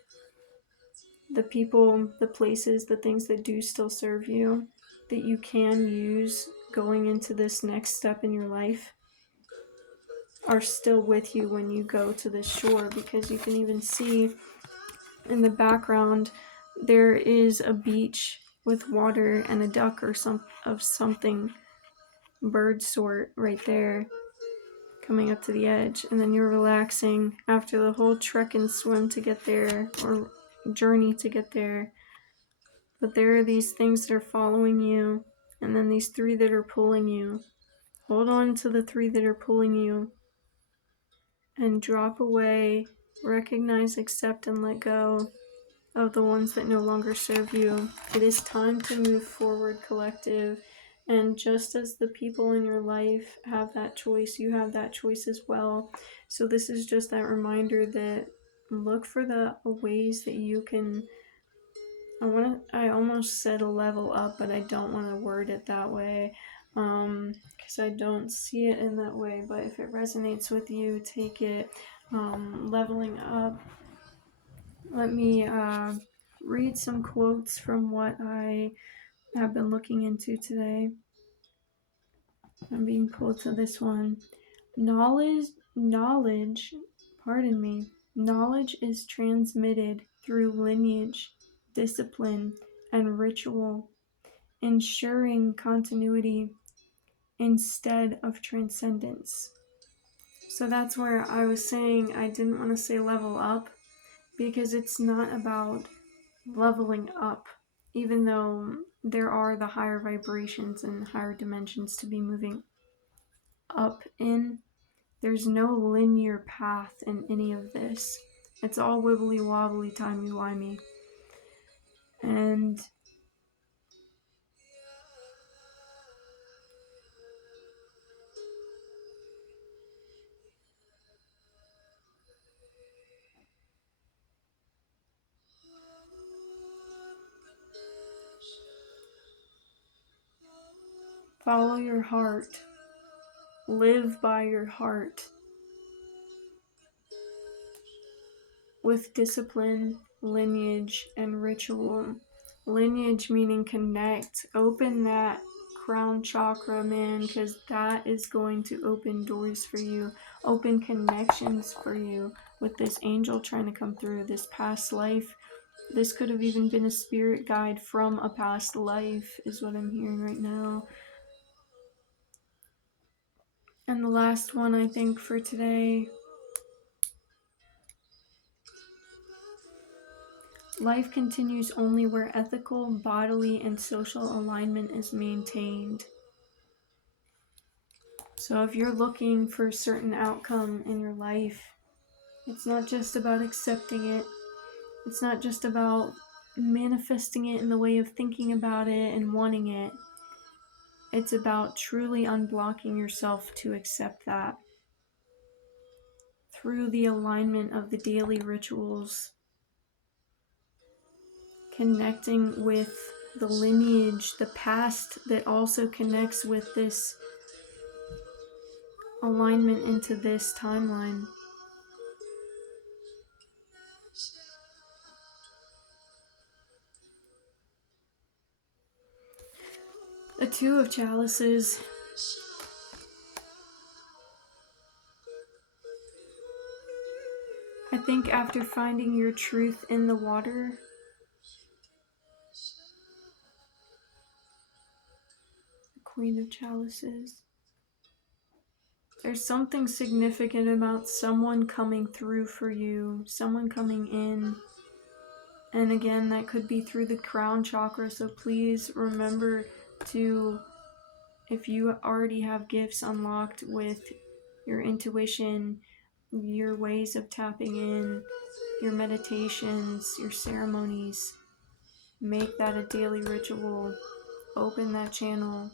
The people, the places, the things that do still serve you, that you can use going into this next step in your life, are still with you when you go to this shore, because you can even see in the background there is a beach with water and a duck or something bird sort right there coming up to the edge, and then you're relaxing after the whole trek and swim to get there, or journey to get there. But there are these things that are following you, and then these 3 that are pulling you. Hold on to the 3 that are pulling you and drop away, recognize, accept, and let go of the ones that no longer serve you. It is time to move forward, collective. And just as the people in your life have that choice, you have that choice as well. So this is just that reminder that look for the ways that you can, I almost said a level up, but I don't want to word it that way, because I don't see it in that way. But if it resonates with you, take it. Leveling up. Let me read some quotes from what I have been looking into today. I'm being pulled to this one. Knowledge, knowledge is transmitted through lineage, discipline, and ritual, ensuring continuity instead of transcendence. So that's where I was saying I didn't want to say level up, because it's not about leveling up, even though there are the higher vibrations and higher dimensions to be moving up in. There's no linear path in any of this. It's all wibbly wobbly, timey wimey. And follow your heart. Live by your heart. With discipline, lineage, and ritual. Lineage meaning connect. Open that crown chakra, man, because that is going to open doors for you. Open connections for you with this angel trying to come through. This past life. This could have even been a spirit guide from a past life, is what I'm hearing right now. And the last one, I think, for today. Life continues only where ethical, bodily, and social alignment is maintained. So if you're looking for a certain outcome in your life, it's not just about accepting it. It's not just about manifesting it in the way of thinking about it and wanting it. It's about truly unblocking yourself to accept that through the alignment of the daily rituals, connecting with the lineage, the past that also connects with this alignment into this timeline. The 2 of Chalices. I think after finding your truth in the water, the Queen of Chalices, there's something significant about someone coming through for you, someone coming in. And again, that could be through the crown chakra, so please remember to, if you already have gifts unlocked with your intuition, your ways of tapping in, your meditations, your ceremonies, make that a daily ritual. Open that channel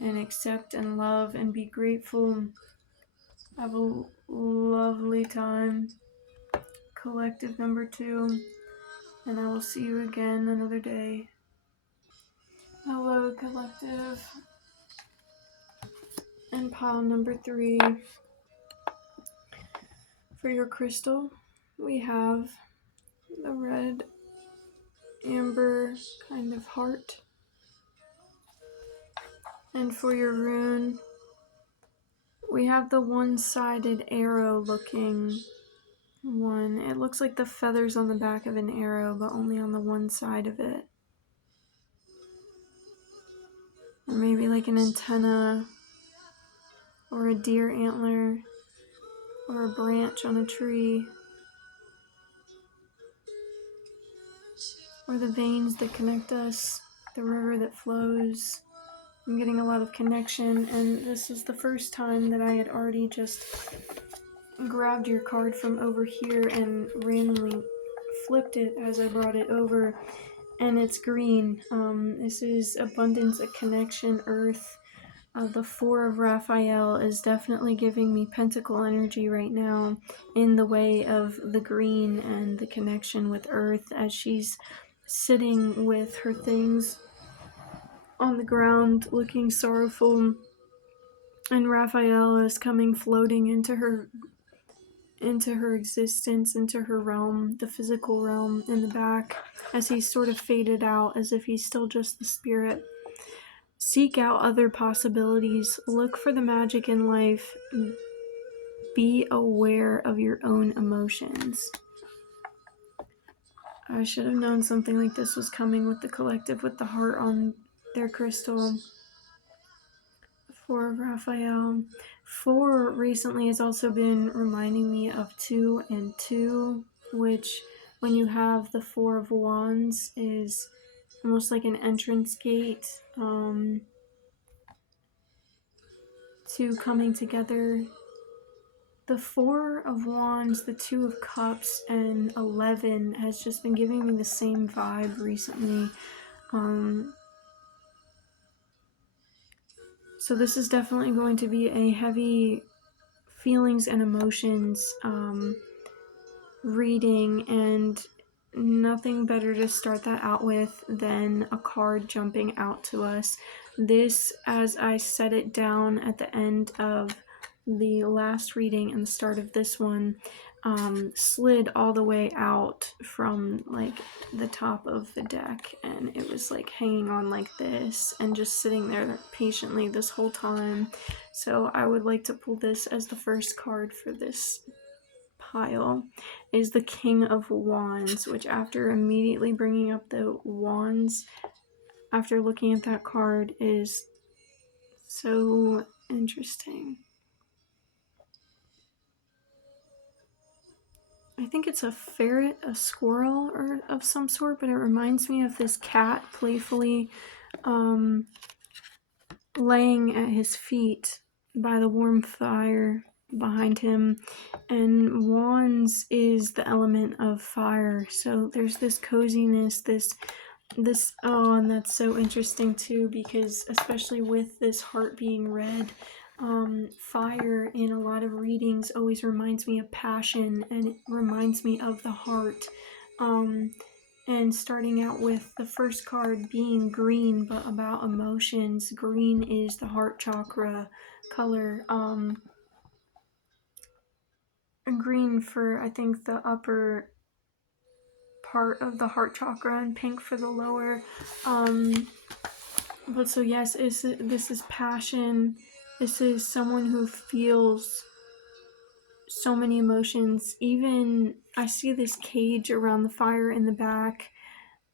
and accept and love and be grateful. Have a lovely time. Collective number 2, and I will see you again another day. Hello, collective. And pile number 3. For your crystal, we have the red amber kind of heart. And for your rune, we have the one-sided arrow looking one. It looks like the feathers on the back of an arrow, but only on the one side of it. Or maybe like an antenna, or a deer antler, or a branch on a tree. or the veins that connect us, the river that flows. I'm getting a lot of connection, and this is the first time that I had already just grabbed your card from over here and randomly flipped it as I brought it over, and it's green. This is abundance, a connection, earth. The Four of Raphael is definitely giving me pentacle energy right now in the way of the green and the connection with earth as she's sitting with her things on the ground looking sorrowful, and Raphael is coming floating into her existence, into her realm, the physical realm in the back, as he's sort of faded out, as if he's still just the spirit. Seek out other possibilities. Look for the magic in life. Be aware of your own emotions. I should have known something like this was coming with the collective, with the heart on their crystal. Four of Raphael. Four recently has also been reminding me of 2 and 2, which when you have the Four of Wands is almost like an entrance gate to coming together. The Four of Wands, the Two of Cups, and 11 has just been giving me the same vibe recently. So this is definitely going to be a heavy feelings and emotions reading, and nothing better to start that out with than a card jumping out to us. This, as I set it down at the end of the last reading and the start of this one, slid all the way out from like the top of the deck, and it was like hanging on like this and just sitting there patiently this whole time. So I would like to pull this as the first card for this pile. Is the King of Wands, which after immediately bringing up the Wands, after looking at that card, is so interesting. I think it's a ferret, a squirrel, or of some sort, but it reminds me of this cat playfully laying at his feet by the warm fire behind him. And wands is the element of fire, so there's this coziness, this and that's so interesting too, because especially with this heart being red, fire in a lot of readings always reminds me of passion, and it reminds me of the heart. And starting out with the first card being green, but about emotions. Green is the heart chakra color. And green for, I think, the upper part of the heart chakra, and pink for the lower. But so yes, this is passion. This is someone who feels so many emotions. Even I see this cage around the fire in the back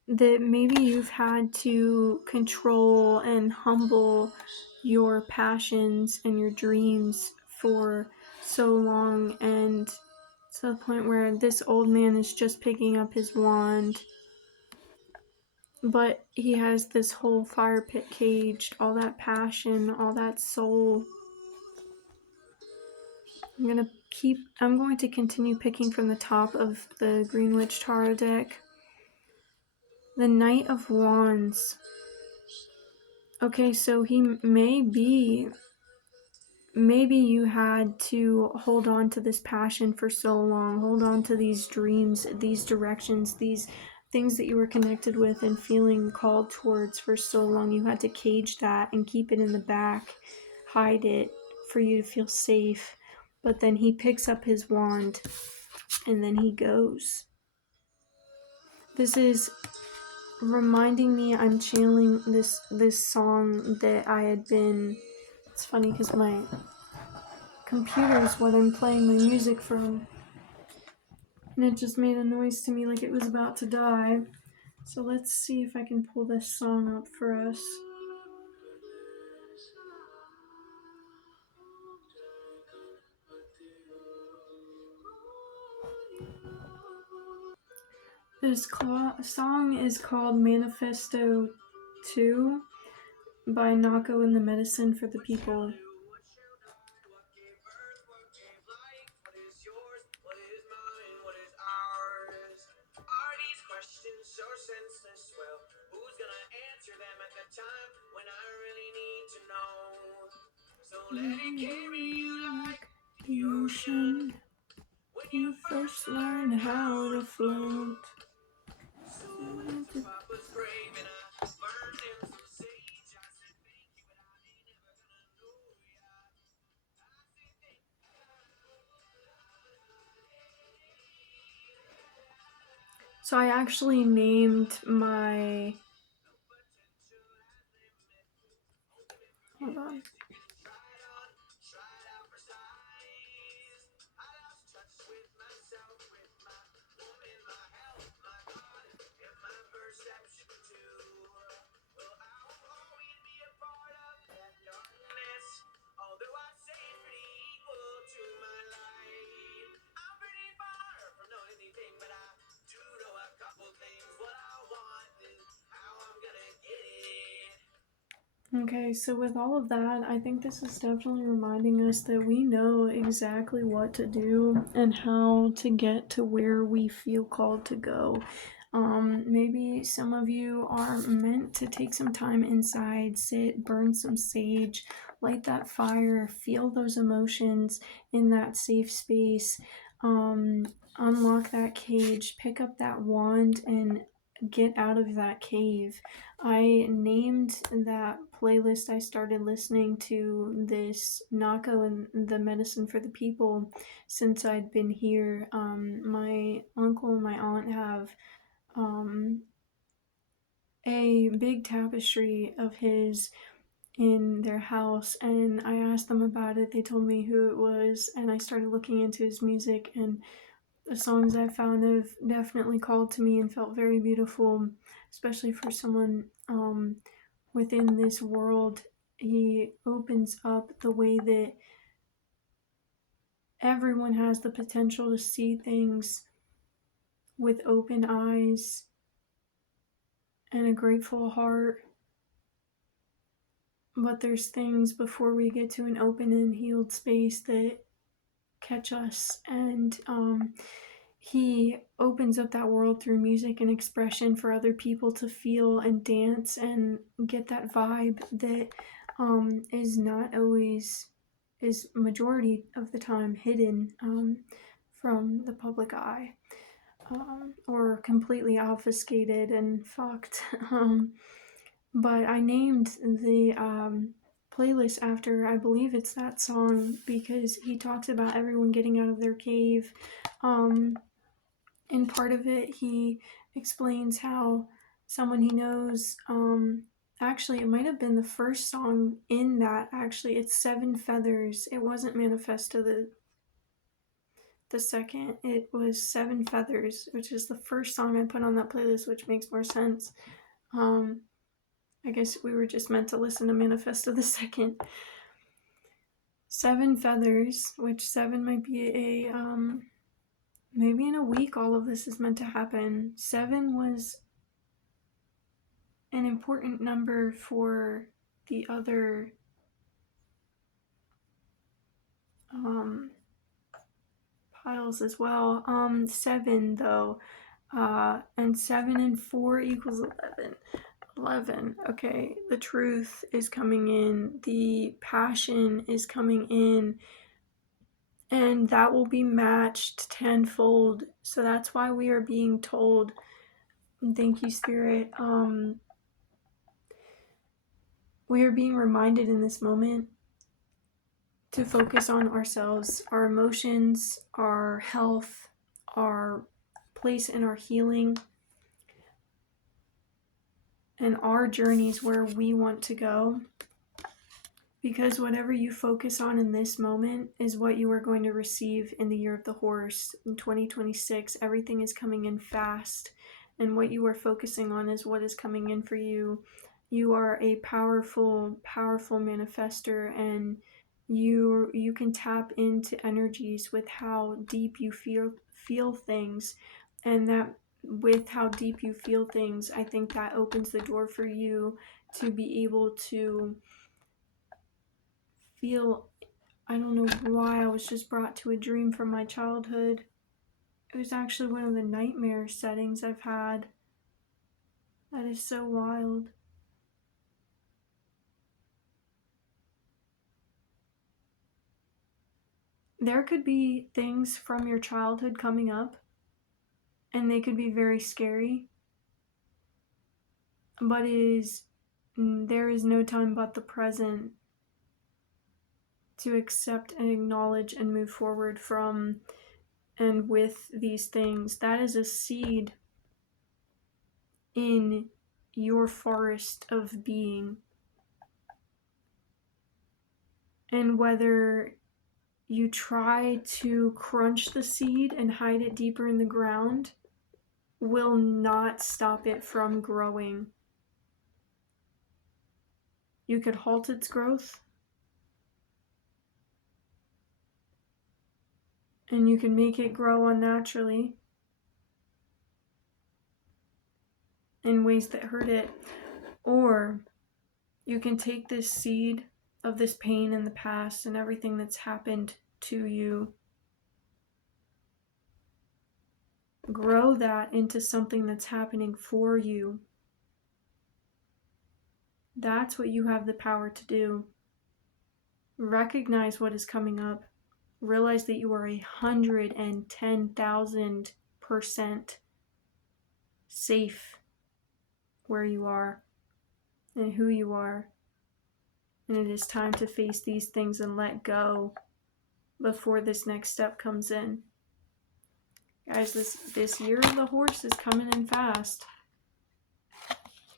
that maybe you've had to control and humble your passions and your dreams for so long, and to the point where this old man is just picking up his wand, but he has this whole fire pit caged, all that passion, all that soul. I'm going to continue picking from the top of the Green Witch Tarot deck. The Knight of Wands. Okay, so he maybe you had to hold on to this passion for so long, hold on to these dreams, these directions, these things that you were connected with and feeling called towards for so long. You had to cage that and keep it in the back, hide it for you to feel safe. But then he picks up his wand and then he goes. This is reminding me, I'm channeling this song that I had been, it's funny because my computer is what I'm playing the music from, and it just made a noise to me like it was about to die. So let's see if I can pull this song up for us. This song is called Manifesto 2 by Nako and the Medicine for the People. So senseless, well, who's gonna answer them at the time when I really need to know? So let it carry you like the ocean when you first learn how to float. So went to Papa's grave and I burned him some sage. I said thank you, but I ain't never gonna know ya. I said thank you. So I actually named my... Hold on. Although I say it's pretty equal to my life, I'm pretty far from knowing anything, but I do know a couple things. What I want is how I'm gonna get it. Okay, so with all of that, I think this is definitely reminding us that we know exactly what to do and how to get to where we feel called to go. Maybe some of you are meant to take some time inside, sit, burn some sage, light that fire, feel those emotions in that safe space, unlock that cage, pick up that wand, and get out of that cave. I named that playlist I started listening to this Nako and the Medicine for the People since I'd been here. My uncle and my aunt have a big tapestry of his in their house, and I asked them about it. They told me who it was, and I started looking into his music, and the songs I found have definitely called to me and felt very beautiful, especially for someone within this world. He opens up the way that everyone has the potential to see things with open eyes and a grateful heart. But there's things before we get to an open and healed space that catch us, and he opens up that world through music and expression for other people to feel and dance and get that vibe that is not always, is majority of the time hidden from the public eye, or completely obfuscated and fucked. But I named the playlist after, I believe it's that song, because he talks about everyone getting out of their cave. In part of it, he explains how someone he knows, actually, it might have been the first song in that, actually, it's Seven Feathers. It wasn't Manifesto the second, it was Seven Feathers, which is the first song I put on that playlist, which makes more sense. I guess we were just meant to listen to Manifesto the second. Seven Feathers, which seven might be a, maybe in a week all of this is meant to happen. Seven was an important number for the other piles as well. Seven though, and 7 and 4 equals 11. 11. Okay, the truth is coming in, the passion is coming in, and that will be matched tenfold. So that's why we are being told, thank you, Spirit. We are being reminded in this moment to focus on ourselves, our emotions, our health, our place in our healing, and our journeys where we want to go. Because whatever you focus on in this moment is what you are going to receive in the year of the horse in 2026. Everything is coming in fast, and what you are focusing on is what is coming in for you. You are a powerful, powerful manifester, and you can tap into energies with how deep you feel things, and that with how deep you feel things, I think that opens the door for you to be able to feel. I don't know why I was just brought to a dream from my childhood. It was actually one of the nightmare settings I've had. That is so wild. There could be things from your childhood coming up, and they could be very scary, but there is no time but the present to accept and acknowledge and move forward from and with these things. That is a seed in your forest of being. And whether you try to crunch the seed and hide it deeper in the ground will not stop it from growing. You could halt its growth, and you can make it grow unnaturally in ways that hurt it, or you can take this seed of this pain in the past and everything that's happened to you, grow that into something that's happening for you. That's what you have the power to do. Recognize what is coming up. Realize that you are 110,000% safe where you are and who you are. And it is time to face these things and let go before this next step comes in. Guys, this year of the horse is coming in fast.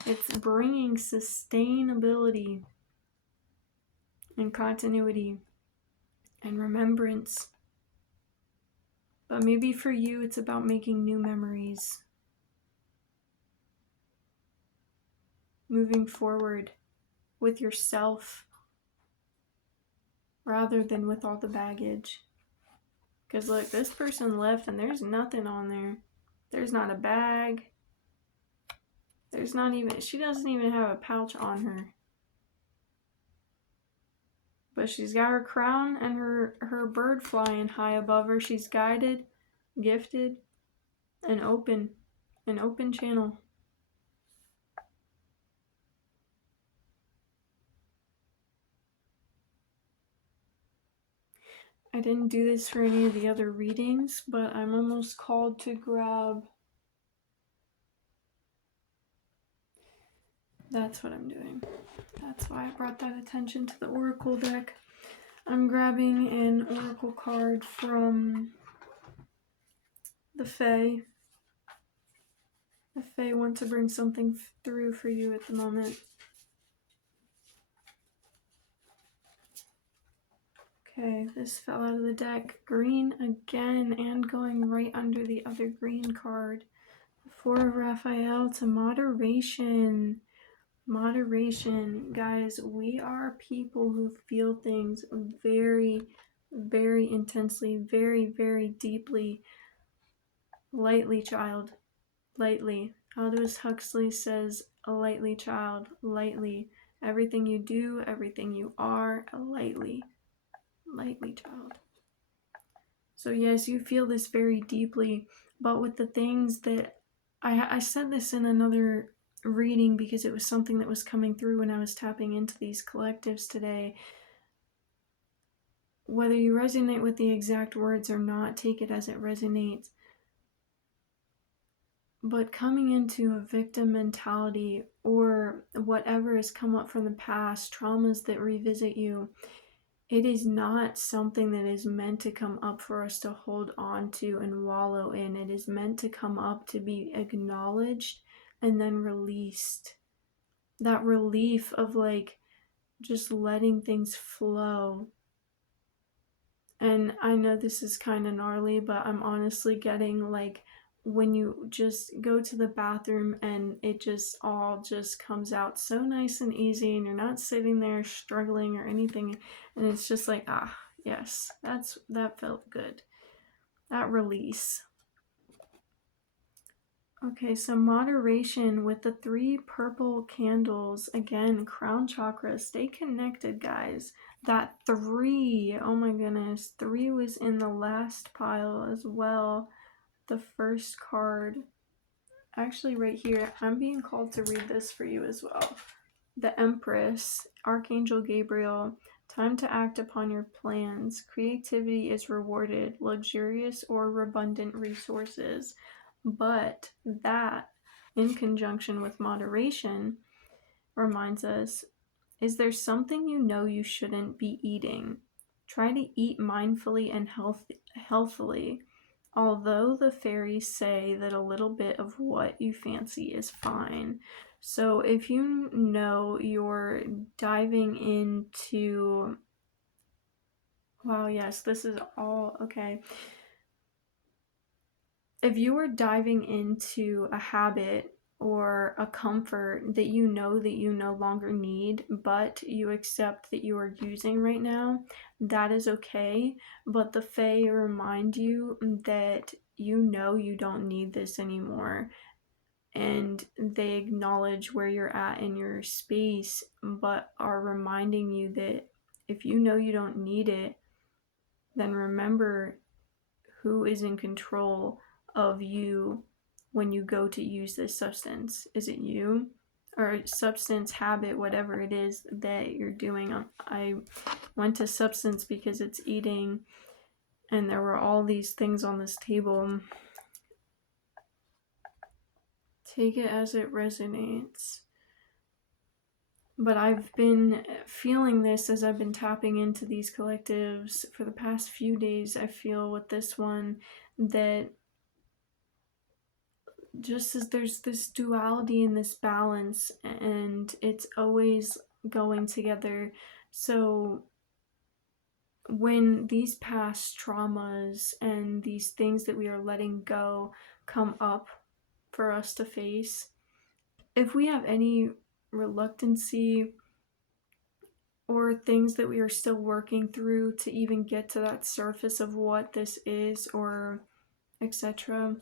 It's bringing sustainability and continuity and remembrance. But maybe for you, it's about making new memories. Moving forward with yourself rather than with all the baggage. Because look, this person left and there's nothing on there. There's not a bag. She doesn't even have a pouch on her. But she's got her crown and her bird flying high above her. She's guided, gifted, and open. An open channel. I didn't do this for any of the other readings, but I'm almost called to grab. That's what I'm doing. That's why I brought that attention to the Oracle deck. I'm grabbing an Oracle card from the Fae. The Fae want to bring something through for you at the moment. Okay, this fell out of the deck. Green again, and going right under the other green card. The Four of Raphael to moderation. Moderation. Guys, we are people who feel things very, very intensely, very, very deeply. Lightly, child. Lightly. Aldous Huxley says, lightly, child. Lightly. Everything you do, everything you are, lightly. Lightly, child. So yes, you feel this very deeply, but with the things that I said this in another reading because it was something that was coming through when I was tapping into these collectives today. Whether you resonate with the exact words or not, take it as it resonates. But coming into a victim mentality or whatever has come up from the past, traumas that revisit you, it is not something that is meant to come up for us to hold on to and wallow in. It is meant to come up to be acknowledged and then released. That relief of like just letting things flow. And I know this is kind of gnarly, but I'm honestly getting like when you just go to the bathroom and it just all just comes out so nice and easy and you're not sitting there struggling or anything, and it's just like, yes, that felt good. That release. Okay, so moderation with the 3 purple candles. Again, crown chakra. Stay connected, guys. That 3, oh my goodness, 3 was in the last pile as well. The first card. Actually, right here, I'm being called to read this for you as well. The Empress, Archangel Gabriel. Time to act upon your plans. Creativity is rewarded, luxurious or abundant resources. But that, in conjunction with moderation, reminds us, is there something you know you shouldn't be eating? Try to eat mindfully and healthily. Although the fairies say that a little bit of what you fancy is fine. So if you know you're diving into, wow, yes, this is all okay. If you are diving into a habit or a comfort that you no longer need, but you accept that you are using right now, that is okay. But the Fae remind you that you don't need this anymore. And they acknowledge where you're at in your space, but are reminding you that if you know you don't need it, then remember who is in control of you when you go to use this substance. Is it you? Or substance, habit, whatever it is that you're doing. I went to substance because it's eating, and there were all these things on this table. Take it as it resonates. But I've been feeling this as I've been tapping into these collectives for the past few days. I feel with this one that just as there's this duality and this balance, and it's always going together. So when these past traumas and these things that we are letting go come up for us to face, if we have any reluctancy or things that we are still working through to even get to that surface of what this is, or etc.,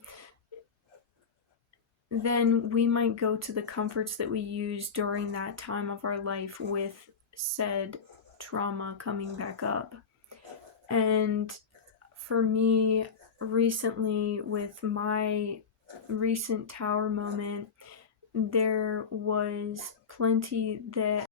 then we might go to the comforts that we use during that time of our life with said trauma coming back up. And for me, recently, with my recent tower moment, there was plenty that